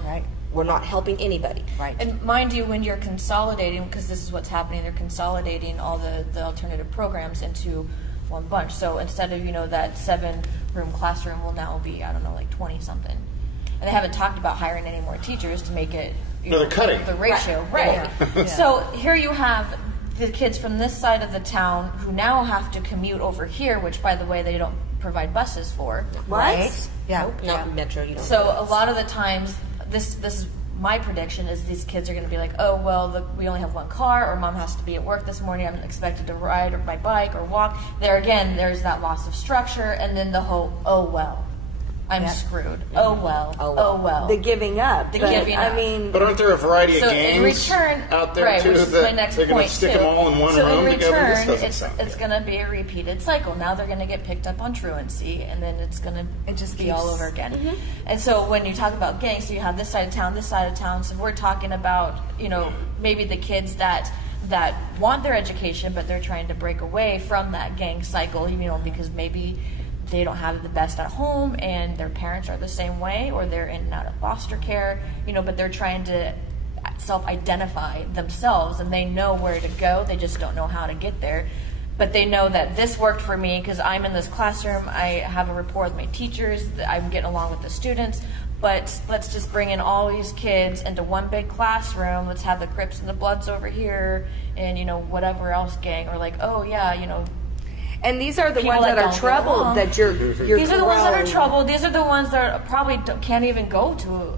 We're not helping anybody. Right. And mind you, when you're consolidating, because this is what's happening, they're consolidating all the alternative programs into one bunch. So instead of, you know, that 7-room classroom will now be, I don't know, like 20-something. And they haven't talked about hiring any more teachers to make it, they're cutting the ratio. Right. So here you have the kids from this side of the town who now have to commute over here, which, by the way, they don't provide buses for. Right? Yeah. Nope. Not Metro. You don't. So a lot of the times, this is my prediction, is these kids are going to be like, oh, well, we only have 1 car, or mom has to be at work this morning, I'm expected to ride or my bike or walk. There again, there's that loss of structure, and then the whole, oh, well, I'm screwed. Oh, well. Oh, well. The giving up. The giving up. I mean, but aren't there a variety of games out there too that they're going to stick them all in one room together? It's going to be a repeated cycle. Now they're going to get picked up on truancy, and then it's going to just be all over again. And so when you talk about gangs, so you have this side of town, this side of town. So we're talking about, you know, maybe the kids that want their education, but they're trying to break away from that gang cycle, you know, because maybe they don't have the best at home and their parents are the same way, or they're in and out of foster care, you know, but they're trying to self-identify themselves and they know where to go, they just don't know how to get there. but they know that this worked for me because I'm in this classroom, I have a rapport with my teachers, I'm getting along with the students, but let's just bring in all these kids into one big classroom, let's have the Crips and the Bloods over here, and, you know, whatever else gang, or like, oh yeah, you know. And these are the ones that are troubled that you're These are the ones that are troubled. These are the ones that probably can't even go to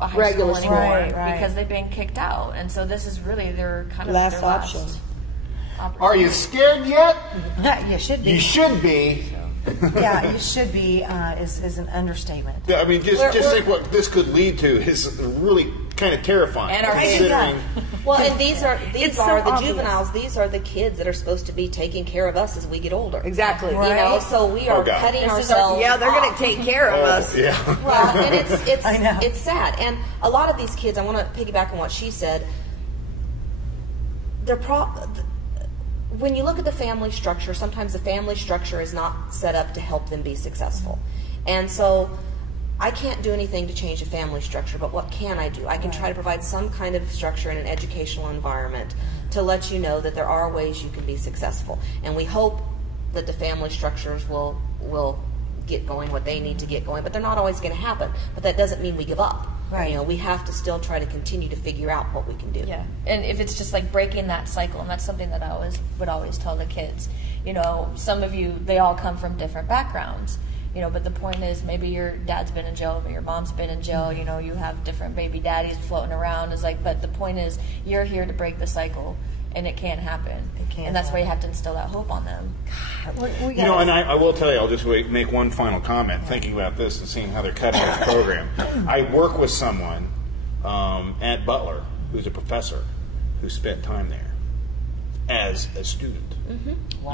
a high regular school anymore right. because they've been kicked out. And so this is really their kind of last their option. Are you scared yet? You should be. You should be. Yeah, you should be is an understatement. Yeah, I mean, just think what this could lead to is really kind of terrifying. And considering. Well, and these are It's the so obvious. juveniles. These are the kids that are supposed to be taking care of us as we get older. Exactly. You know, so we are cutting ourselves. Yeah, they're going to take care of us. Yeah. Well, and it's sad. And a lot of these kids, I want to piggyback on what she said. When you look at the family structure, sometimes the family structure is not set up to help them be successful. And so I can't do anything to change the family structure, but what can I do? I can try to provide some kind of structure in an educational environment to let you know that there are ways you can be successful. And we hope that the family structures will get going what they need to get going, but they're not always going to happen. But that doesn't mean we give up. Right. You know, we have to still try to continue to figure out what we can do. Yeah, and if it's just like breaking that cycle, and that's something that I would always tell the kids. You know, some of you, they all come from different backgrounds. You know, but the point is, maybe your dad's been in jail, but your mom's been in jail. You know, you have different baby daddies floating around. It's like, but the point is, you're here to break the cycle, and it can't happen. It can't. And that's why you have to instill that hope on them. You know, and I will tell you, I'll just make one final comment, thinking about this and seeing how they're cutting this program. I work with someone at Butler who's a professor who spent time there as a student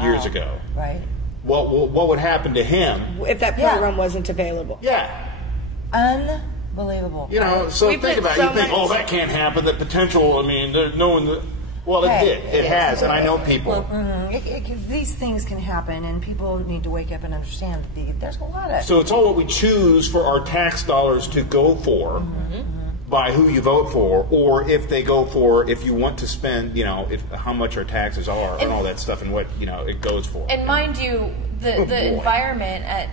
years ago. Right. What would happen to him if that program wasn't available? Yeah. Unbelievable. You know, so think about it. You think, oh, that can't happen. The potential, I mean, there's no one. Well, it did. It has, and I know people. These things can happen, and people need to wake up and understand that there's a lot of. So it's all what we choose for our tax dollars to go for, by who you vote for, or if they go for, if you want to spend, you know, how much our taxes are, and all that stuff, and what, you know, it goes for. And mind you, the environment at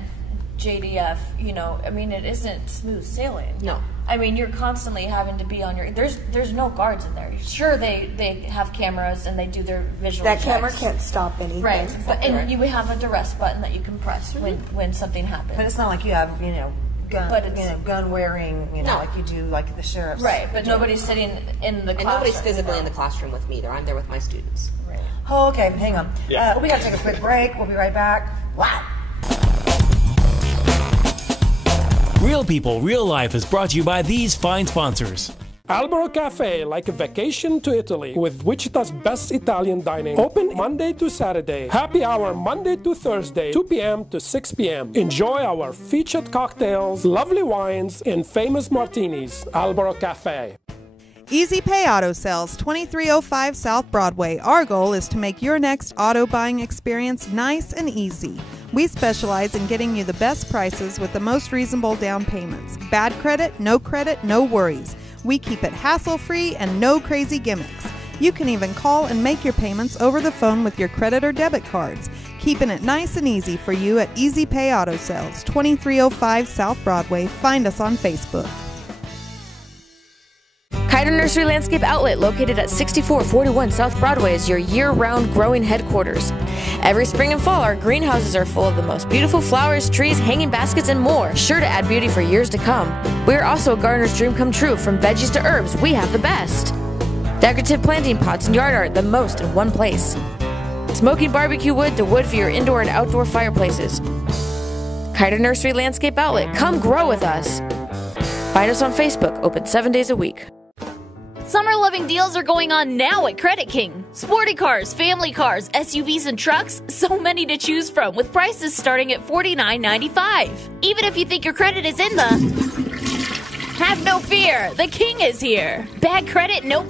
JDF, you know, I mean, it isn't smooth sailing. No. I mean, you're constantly having to be on your. There's no guards in there. Sure, they have cameras and they do their visual. That checks. camera can't stop anything. Right, and you have a duress button that you can press when something happens. But it's not like you have, you know, gun wearing, you know, like you do, like the sheriff's. Right, but nobody's sitting in the classroom. And nobody's physically in the classroom with me either. I'm there with my students. Right. Oh, okay, hang on. Yeah. We got to take a quick break. We'll be right back. Wow. Real People, Real Life is brought to you by these fine sponsors. Albero Cafe, like a vacation to Italy, with Wichita's best Italian dining. Open Monday to Saturday. Happy hour Monday to Thursday, 2 p.m. to 6 p.m. Enjoy our featured cocktails, lovely wines, and famous martinis. Albero Cafe. Easy Pay Auto Sales, 2305 South Broadway. Our goal is to make your next auto buying experience nice and easy. We specialize in getting you the best prices with the most reasonable down payments. Bad credit, no worries. We keep it hassle-free and no crazy gimmicks. You can even call and make your payments over the phone with your credit or debit cards. Keeping it nice and easy for you at Easy Pay Auto Sales, 2305 South Broadway. Find us on Facebook. Kiter Nursery Landscape Outlet, located at 6441 South Broadway, is your year-round growing headquarters. Every spring and fall, our greenhouses are full of the most beautiful flowers, trees, hanging baskets, and more, sure to add beauty for years to come. We are also a gardener's dream come true. From veggies to herbs, we have the best. Decorative planting pots and yard art, the most in one place. Smoking barbecue wood to wood for your indoor and outdoor fireplaces. Kiter Nursery Landscape Outlet, come grow with us. Find us on Facebook, open 7 days a week. Summer loving deals are going on now at Credit King. Sporty cars, family cars, SUVs, and trucks, so many to choose from, with prices starting at $49.95. Even if you think your credit is in the... Have no fear, the King is here. Bad credit, no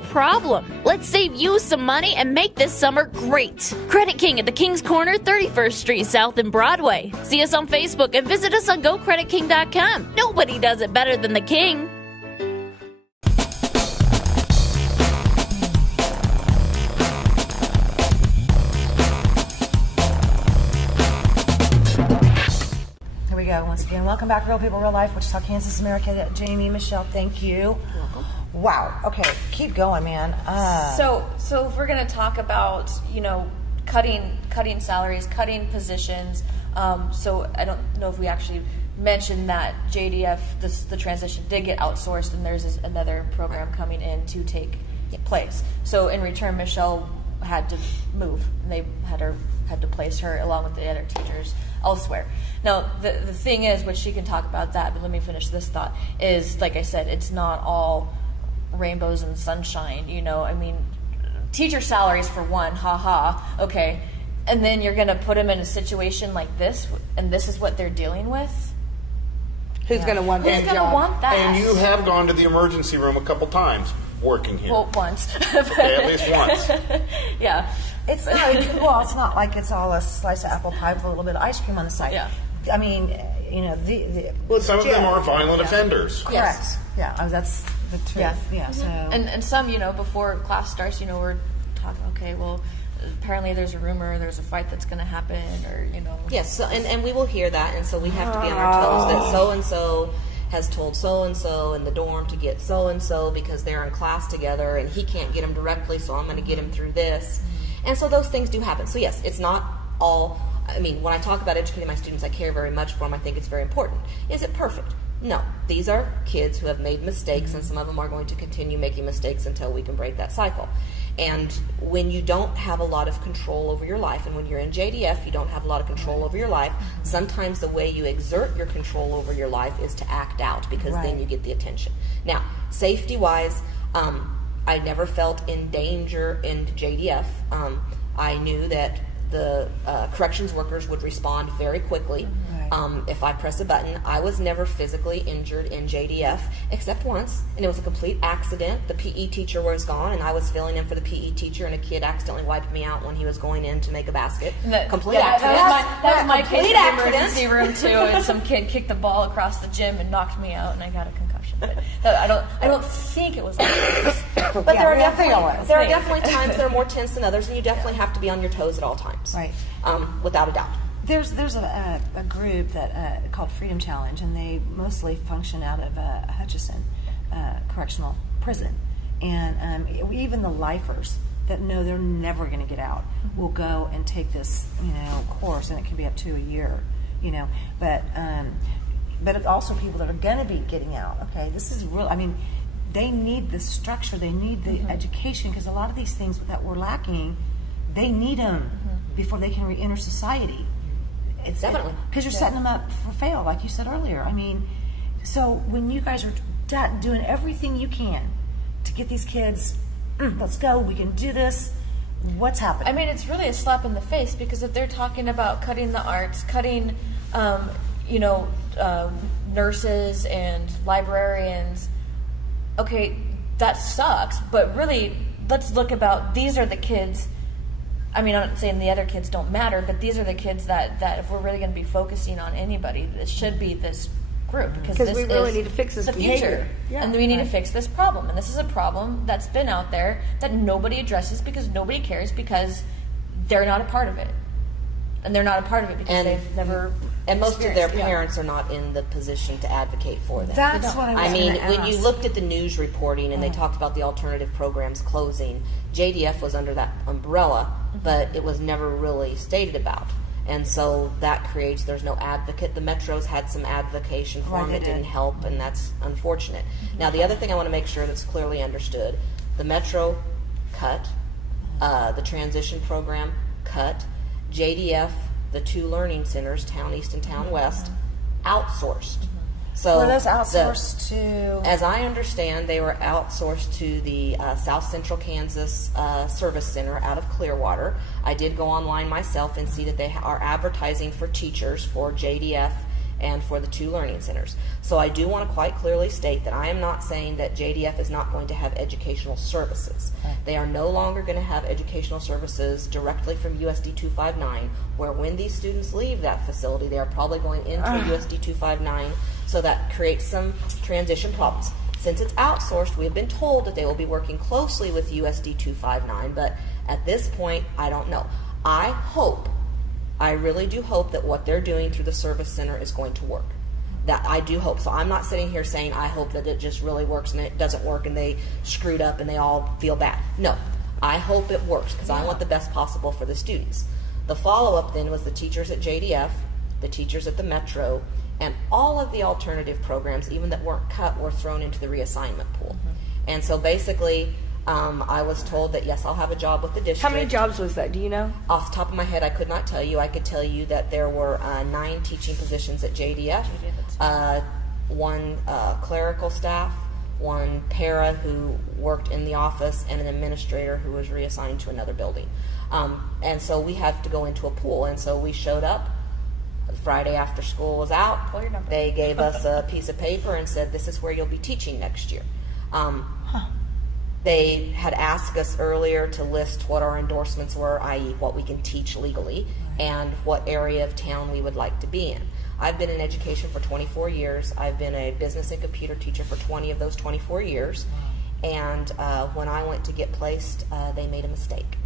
problem. Let's save you some money and make this summer great. Credit King at the King's Corner, 31st Street South in Broadway. See us on Facebook and visit us on GoCreditKing.com. Nobody does it better than the King. go. Once again, welcome back, Real People, Real Life, Wichita, Kansas, America. Jamie, Michelle, thank you. You're welcome. Wow. Okay, keep going, man. So if we're going to talk about, cutting salaries, cutting positions, so I don't know if we actually mentioned that JDF, the transition did get outsourced, and there's another program coming in to take place. So in return, Michelle had to move, and they had to place her along with the other teachers elsewhere. Now, the thing is, which she can talk about that, but let me finish this thought, is, like I said, it's not all rainbows and sunshine, I mean, teacher salaries for one, okay, and then you're going to put them in a situation like this, and this is what they're dealing with? Who's going to want that? Who's going to want that? And you have gone to the emergency room a couple times working here. Well, once. Okay, at least once. Yeah. It's not like it's all a slice of apple pie with a little bit of ice cream on the side. Yeah. I mean, some of them are violent offenders. Correct. Yes. Yeah, that's the truth. Yeah. So and some, before class starts, we're talking. Okay, well, apparently there's a rumor, there's a fight that's going to happen, or Yes, so, and we will hear that, and so we have to be on our toes that so and so has told so and so in the dorm to get so and so because they're in class together, and he can't get him directly, so I'm going to get him through this, and so those things do happen. So yes, it's not all. I mean, when I talk about educating my students, I care very much for them. I think it's very important. Is it perfect? No. These are kids who have made mistakes, and some of them are going to continue making mistakes until we can break that cycle. And when you don't have a lot of control over your life, and when you're in JDF, you don't have a lot of control over your life, sometimes the way you exert your control over your life is to act out, because then you get the attention. Now, safety-wise, I never felt in danger in JDF. I knew that the corrections workers would respond very quickly. If I press a button. I was never physically injured in JDF except once, and it was a complete accident. The PE teacher was gone, and I was filling in for the PE teacher, and a kid accidentally wiped me out when he was going in to make a basket. Complete accident. That was my case in the emergency room too, and some kid kicked the ball across the gym and knocked me out, and I got a concussion. But I don't think it was like this. But there are definitely times that are more tense than others, and you definitely have to be on your toes at all times. Right. Without a doubt. There's a group that called Freedom Challenge, and they mostly function out of Hutchinson Correctional Prison, and even the lifers that know they're never going to get out will go and take this course, and it can be up to a year, but it's also people that are going to be getting out. Okay, this is real. I mean, they need the structure, they need the education, because a lot of these things that we're lacking, they need them before they can re-enter society. It's definitely. Because you're setting them up for fail, like you said earlier. I mean, so when you guys are doing everything you can to get these kids, let's go, we can do this, what's happening? I mean, it's really a slap in the face, because if they're talking about cutting the arts, cutting, nurses and librarians, okay, that sucks, but really, let's look about, these are the kids. I mean, I'm not saying the other kids don't matter, but these are the kids that if we're really going to be focusing on anybody, this should be this group, because this we really need to fix this the future, and we need to fix this problem. And this is a problem that's been out there that nobody addresses because nobody cares, because they're not a part of it, and they're not a part of it because they've never. And most of their parents are not in the position to advocate for them. That's what I mean, when you looked at the news reporting and they talked about the alternative programs closing, JDF was under that umbrella, but it was never really stated about. And so that creates, there's no advocate. The Metros had some advocation for them. It didn't help, and that's unfortunate. Now, the other thing I want to make sure that's clearly understood, the Metro cut, the transition program cut, JDF, the two learning centers, Town East and Town West, outsourced. So were those outsourced to? As I understand, they were outsourced to the South Central Kansas Service Center out of Clearwater. I did go online myself and see that they are advertising for teachers for JDF and for the two learning centers. So I do want to quite clearly state that I am not saying that JDF is not going to have educational services. They are no longer going to have educational services directly from USD 259, where when these students leave that facility, they are probably going into USD 259, so that creates some transition problems. Since it's outsourced, we have been told that they will be working closely with USD 259, but at this point, I don't know. I hope I really do hope that what they're doing through the service center is going to work. That I do hope. So I'm not sitting here saying I hope that it just really works and it doesn't work and they screwed up and they all feel bad. No, I hope it works because I want the best possible for the students. The follow-up then was the teachers at JDF, the teachers at the Metro, and all of the alternative programs, even that weren't cut, were thrown into the reassignment pool. And so basically, I was told that, yes, I'll have a job with the district. How many jobs was that? Do you know? Off the top of my head, I could not tell you. I could tell you that there were 9 teaching positions at JDF, 1 clerical staff, 1 para who worked in the office, and an administrator who was reassigned to another building. And so we had to go into a pool, and so we showed up. Friday after school was out, they gave us a piece of paper and said, this is where you'll be teaching next year. They had asked us earlier to list what our endorsements were, i.e. what we can teach legally, and what area of town we would like to be in. I've been in education for 24 years. I've been a business and computer teacher for 20 of those 24 years. And when I went to get placed, they made a mistake.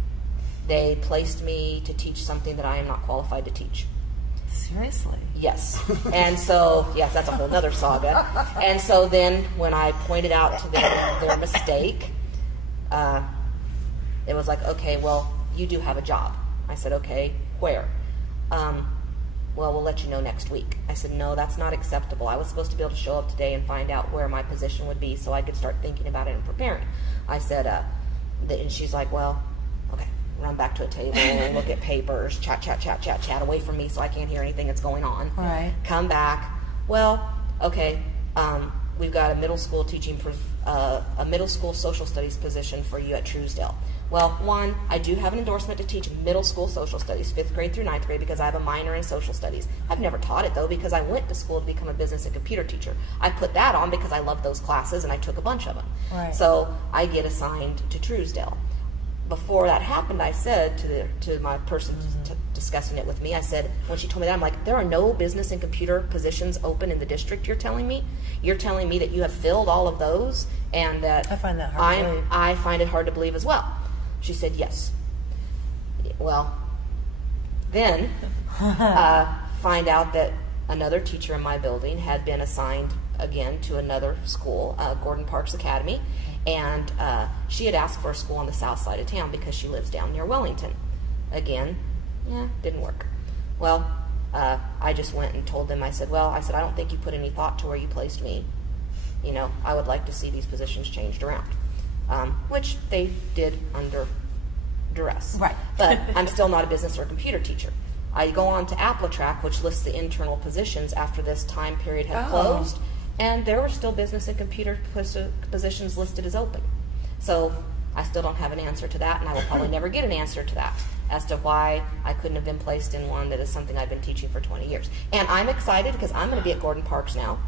They placed me to teach something that I am not qualified to teach. Seriously? Yes. And so, yes, that's a whole nother saga. And so then when I pointed out to them their mistake, it was like, okay, well, you do have a job. I said, okay, where? Well, we'll let you know next week. I said, no, that's not acceptable. I was supposed to be able to show up today and find out where my position would be so I could start thinking about it and preparing. I said, and she's like, well, okay, run back to a table and look at papers, chat away from me so I can't hear anything that's going on. Right. Come back. Well, okay, we've got a middle school a middle school social studies position for you at Truesdale. Well, 1, I do have an endorsement to teach middle school social studies, 5th grade through 9th grade, because I have a minor in social studies. I've never taught it, though, because I went to school to become a business and computer teacher. I put that on because I love those classes, and I took a bunch of them. Right. So I get assigned to Truesdale. Before that happened, I said to my person discussing it with me, I said, when she told me that, I'm like, there are no business and computer positions open in the district, you're telling me? You're telling me that you have filled all of those, and that I find that hard to believe. I find it hard to believe as well. She said, yes. Well, then find out that another teacher in my building had been assigned again to another school, Gordon Parks Academy, and she had asked for a school on the south side of town because she lives down near Wellington. Again, didn't work. Well, I just went and told them, I said, I don't think you put any thought to where you placed me. You know, I would like to see these positions changed around. Which they did under duress. Right. But I'm still not a business or computer teacher. I go on to AppleTrack, which lists the internal positions after this time period had closed, and there were still business and computer positions listed as open. So I still don't have an answer to that, and I will probably never get an answer to that as to why I couldn't have been placed in one that is something I've been teaching for 20 years. And I'm excited because I'm going to be at Gordon Parks now.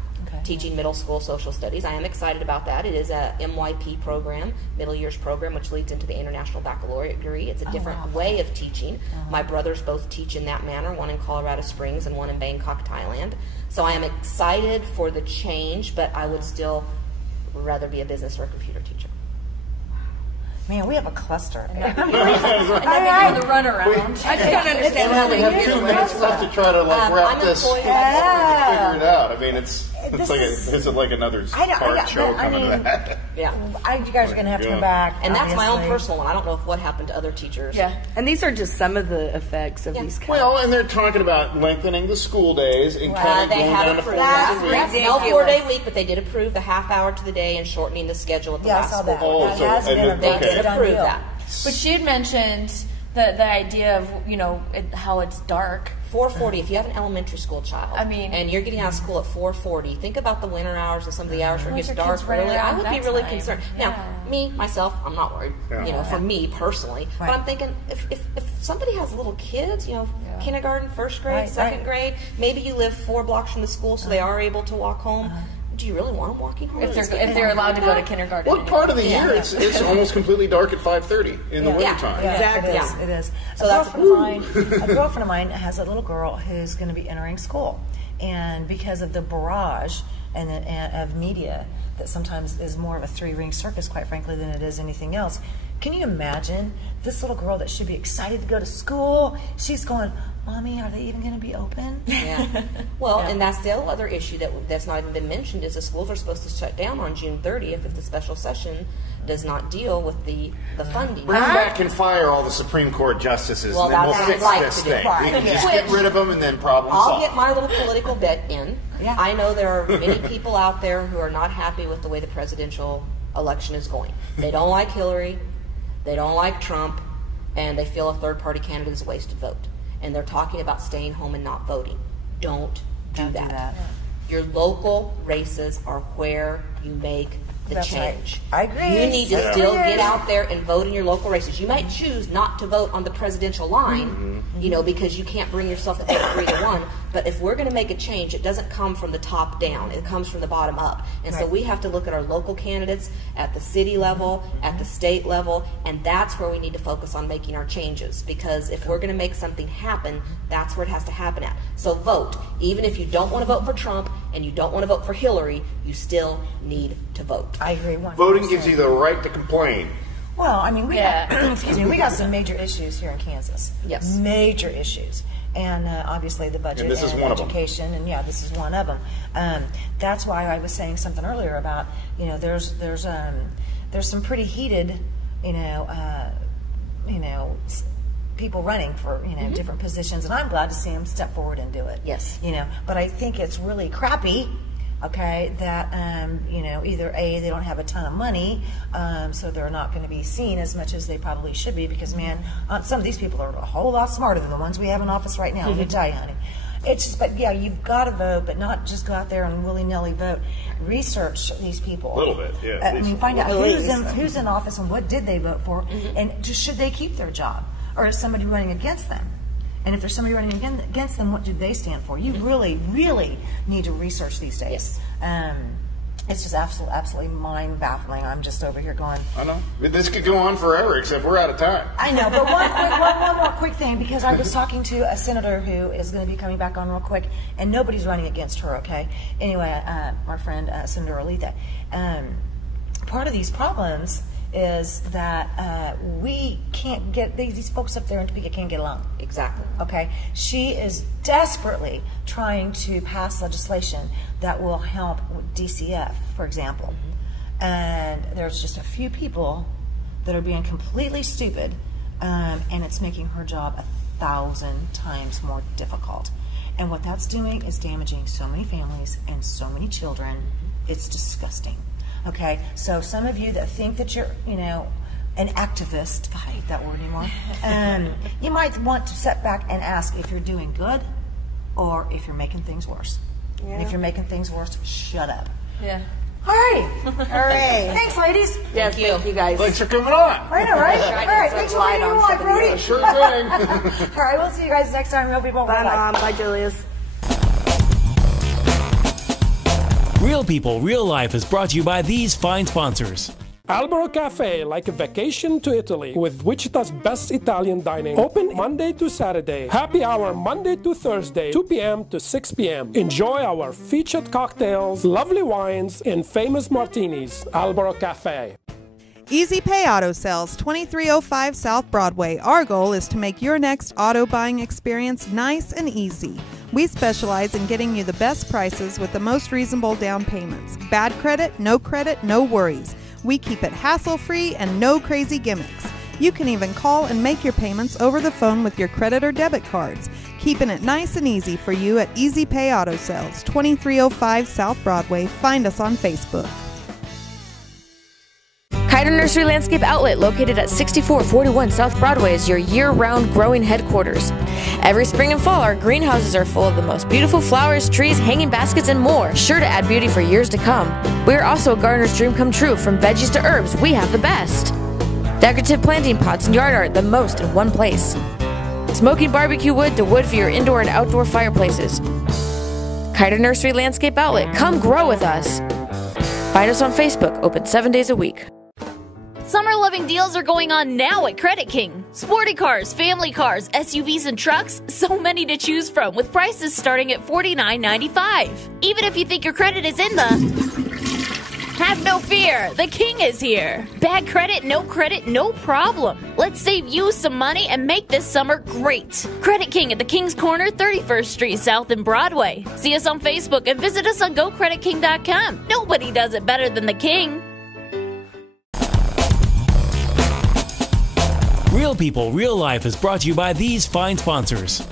Teaching middle school social studies. I am excited about that. It is a MYP program, middle years program, which leads into the International Baccalaureate degree. It's a different way of teaching. My brothers both teach in that manner, one in Colorado Springs and one in Bangkok, Thailand. So I am excited for the change, but I would still rather be a business or a computer teacher. Man, we have a cluster. And then the runaround. I just don't understand how they have 2 minutes left to try to wrap this and figure it out. I mean, it's like another part show coming to that. Yeah, you guys are going to have to come back. And that's my own personal one. I don't know what happened to other teachers. Yeah, and these are just some of the effects of these cuts. Well, and they're talking about lengthening the school days and cutting they down to 4 days a week. No 4-day week, but they did approve the half hour to the day and shortening the schedule at the last school board. They did approve that. But she had mentioned the idea of, how it's dark. 4:40. If you have an elementary school child, and you're getting out of school at 4:40, think about the winter hours and some of the hours where it gets dark early. I would be really concerned. Now, myself, I'm not worried. For me personally, but I'm thinking if somebody has little kids, kindergarten, first grade, second grade, maybe you live 4 blocks from the school, so they are able to walk home. Do you really want them walking home? If they're allowed to go to kindergarten. Well, part of the year it's almost completely dark at 5:30 in the wintertime. Exactly. It is. So a girlfriend of mine has a little girl who's going to be entering school, and because of the barrage of media that sometimes is more of a 3-ring circus, quite frankly, than it is anything else. Can you imagine this little girl that should be excited to go to school? She's going, Mommy, are they even going to be open? Yeah. Well, and that's the other issue that's not even been mentioned is the schools are supposed to shut down on June 30th if the special session does not deal with the funding. Bring back and fire all the Supreme Court justices, Well, and then we'll that's fix what I'd like this to do. thing. We can just get rid of them and then problem I'll solved. get my little political bet in. Yeah. I know there are many people out there who are not happy with the way the presidential election is going. They don't like Hillary, they don't like Trump, and they feel a third-party candidate is a wasted vote. And they're talking about staying home and not voting. Don't do that. Your local races are where you make the That's change. right. I agree. You need to still get out there and vote in your local races. You might choose not to vote on the presidential line, you know, because you can't bring yourself to vote for either one. But if we're going to make a change, it doesn't come from the top down. It comes from the bottom up. And so we have to look at our local candidates at the city level, at the state level, and that's where we need to focus on making our changes. Because if we're going to make something happen, that's where it has to happen at. So vote. Even if you don't want to vote for Trump and you don't want to vote for Hillary, you still need to vote. I agree. 100%. Voting gives you the right to complain. Well, I mean, we got, excuse me, we got some major issues here in Kansas. Yes. Major issues. And obviously the budget And this is one of them. education, and yeah, this is one of them. That's why I was saying something earlier about, you know, there's some pretty heated, people running for, different positions, and I'm glad to see them step forward and do it. Yes. But I think it's really crappy, okay, that, either A, they don't have a ton of money, so they're not going to be seen as much as they probably should be, because, man, some of these people are a whole lot smarter than the ones we have in office right now, let me tell you, honey. It's just, but yeah, you've got to vote, but not just go out there and willy-nilly vote. Research these people. A little bit, yeah. I mean, find out who's in office and what did they vote for, and should they keep their job, or is somebody running against them? And if there's somebody running against them, what do they stand for? You really, really need to research these days. It's just absolutely mind-baffling. I'm just over here going... I know. This could go on forever, except we're out of time. I know, but one more quick thing, because I was talking to a senator who is going to be coming back on real quick, and nobody's running against her, okay? Anyway, our friend, Senator Alita, part of these problems is that we can't get, these folks up there in Topeka can't get along. Exactly. Okay? She is desperately trying to pass legislation that will help with DCF, for example. And there's just a few people that are being completely stupid, and it's making her job 1,000 times more difficult. And what that's doing is damaging so many families and so many children. It's disgusting. Okay, so some of you that think that you're, an activist, I hate that word anymore, you might want to step back and ask if you're doing good or if you're making things worse. Yeah. And if you're making things worse, shut up. Yeah. All right. All right. Thanks, ladies. Yes, thank you guys. Thanks for coming on. I know, right? All right, thanks for being on, Brody. Sure thing. All right, we'll see you guys next time, real people. Bye, Mom. Bye, Julius. Real People, Real Life is brought to you by these fine sponsors. Albero Cafe, like a vacation to Italy, with Wichita's best Italian dining. Open Monday to Saturday. Happy hour Monday to Thursday, 2 p.m. to 6 p.m. Enjoy our featured cocktails, lovely wines, and famous martinis. Albero Cafe. Easy Pay Auto Sales, 2305 South Broadway. Our goal is to make your next auto buying experience nice and easy. We specialize in getting you the best prices with the most reasonable down payments. Bad credit, no worries. We keep it hassle-free and no crazy gimmicks. You can even call and make your payments over the phone with your credit or debit cards. Keeping it nice and easy for you at Easy Pay Auto Sales, 2305 South Broadway. Find us on Facebook. Kiter Nursery Landscape Outlet, located at 6441 South Broadway, is your year-round growing headquarters. Every spring and fall, our greenhouses are full of the most beautiful flowers, trees, hanging baskets, and more, sure to add beauty for years to come. We are also a gardener's dream come true. From veggies to herbs, we have the best. Decorative planting pots and yard art, the most in one place. Smoking barbecue wood to wood for your indoor and outdoor fireplaces. Kiter Nursery Landscape Outlet, come grow with us. Find us on Facebook, open 7 days a week. Summer living deals are going on now at Credit King. Sporty cars, family cars, SUVs, and trucks, so many to choose from, with prices starting at $49.95. Even if you think your credit is in the Have no fear, the king is here. Bad credit, no problem. Let's save you some money and make this summer great. Credit King at the King's Corner, 31st Street South in Broadway. See us on Facebook and visit us on GoCreditKing.com. Nobody does it better than the king. Real People, Real Life is brought to you by these fine sponsors.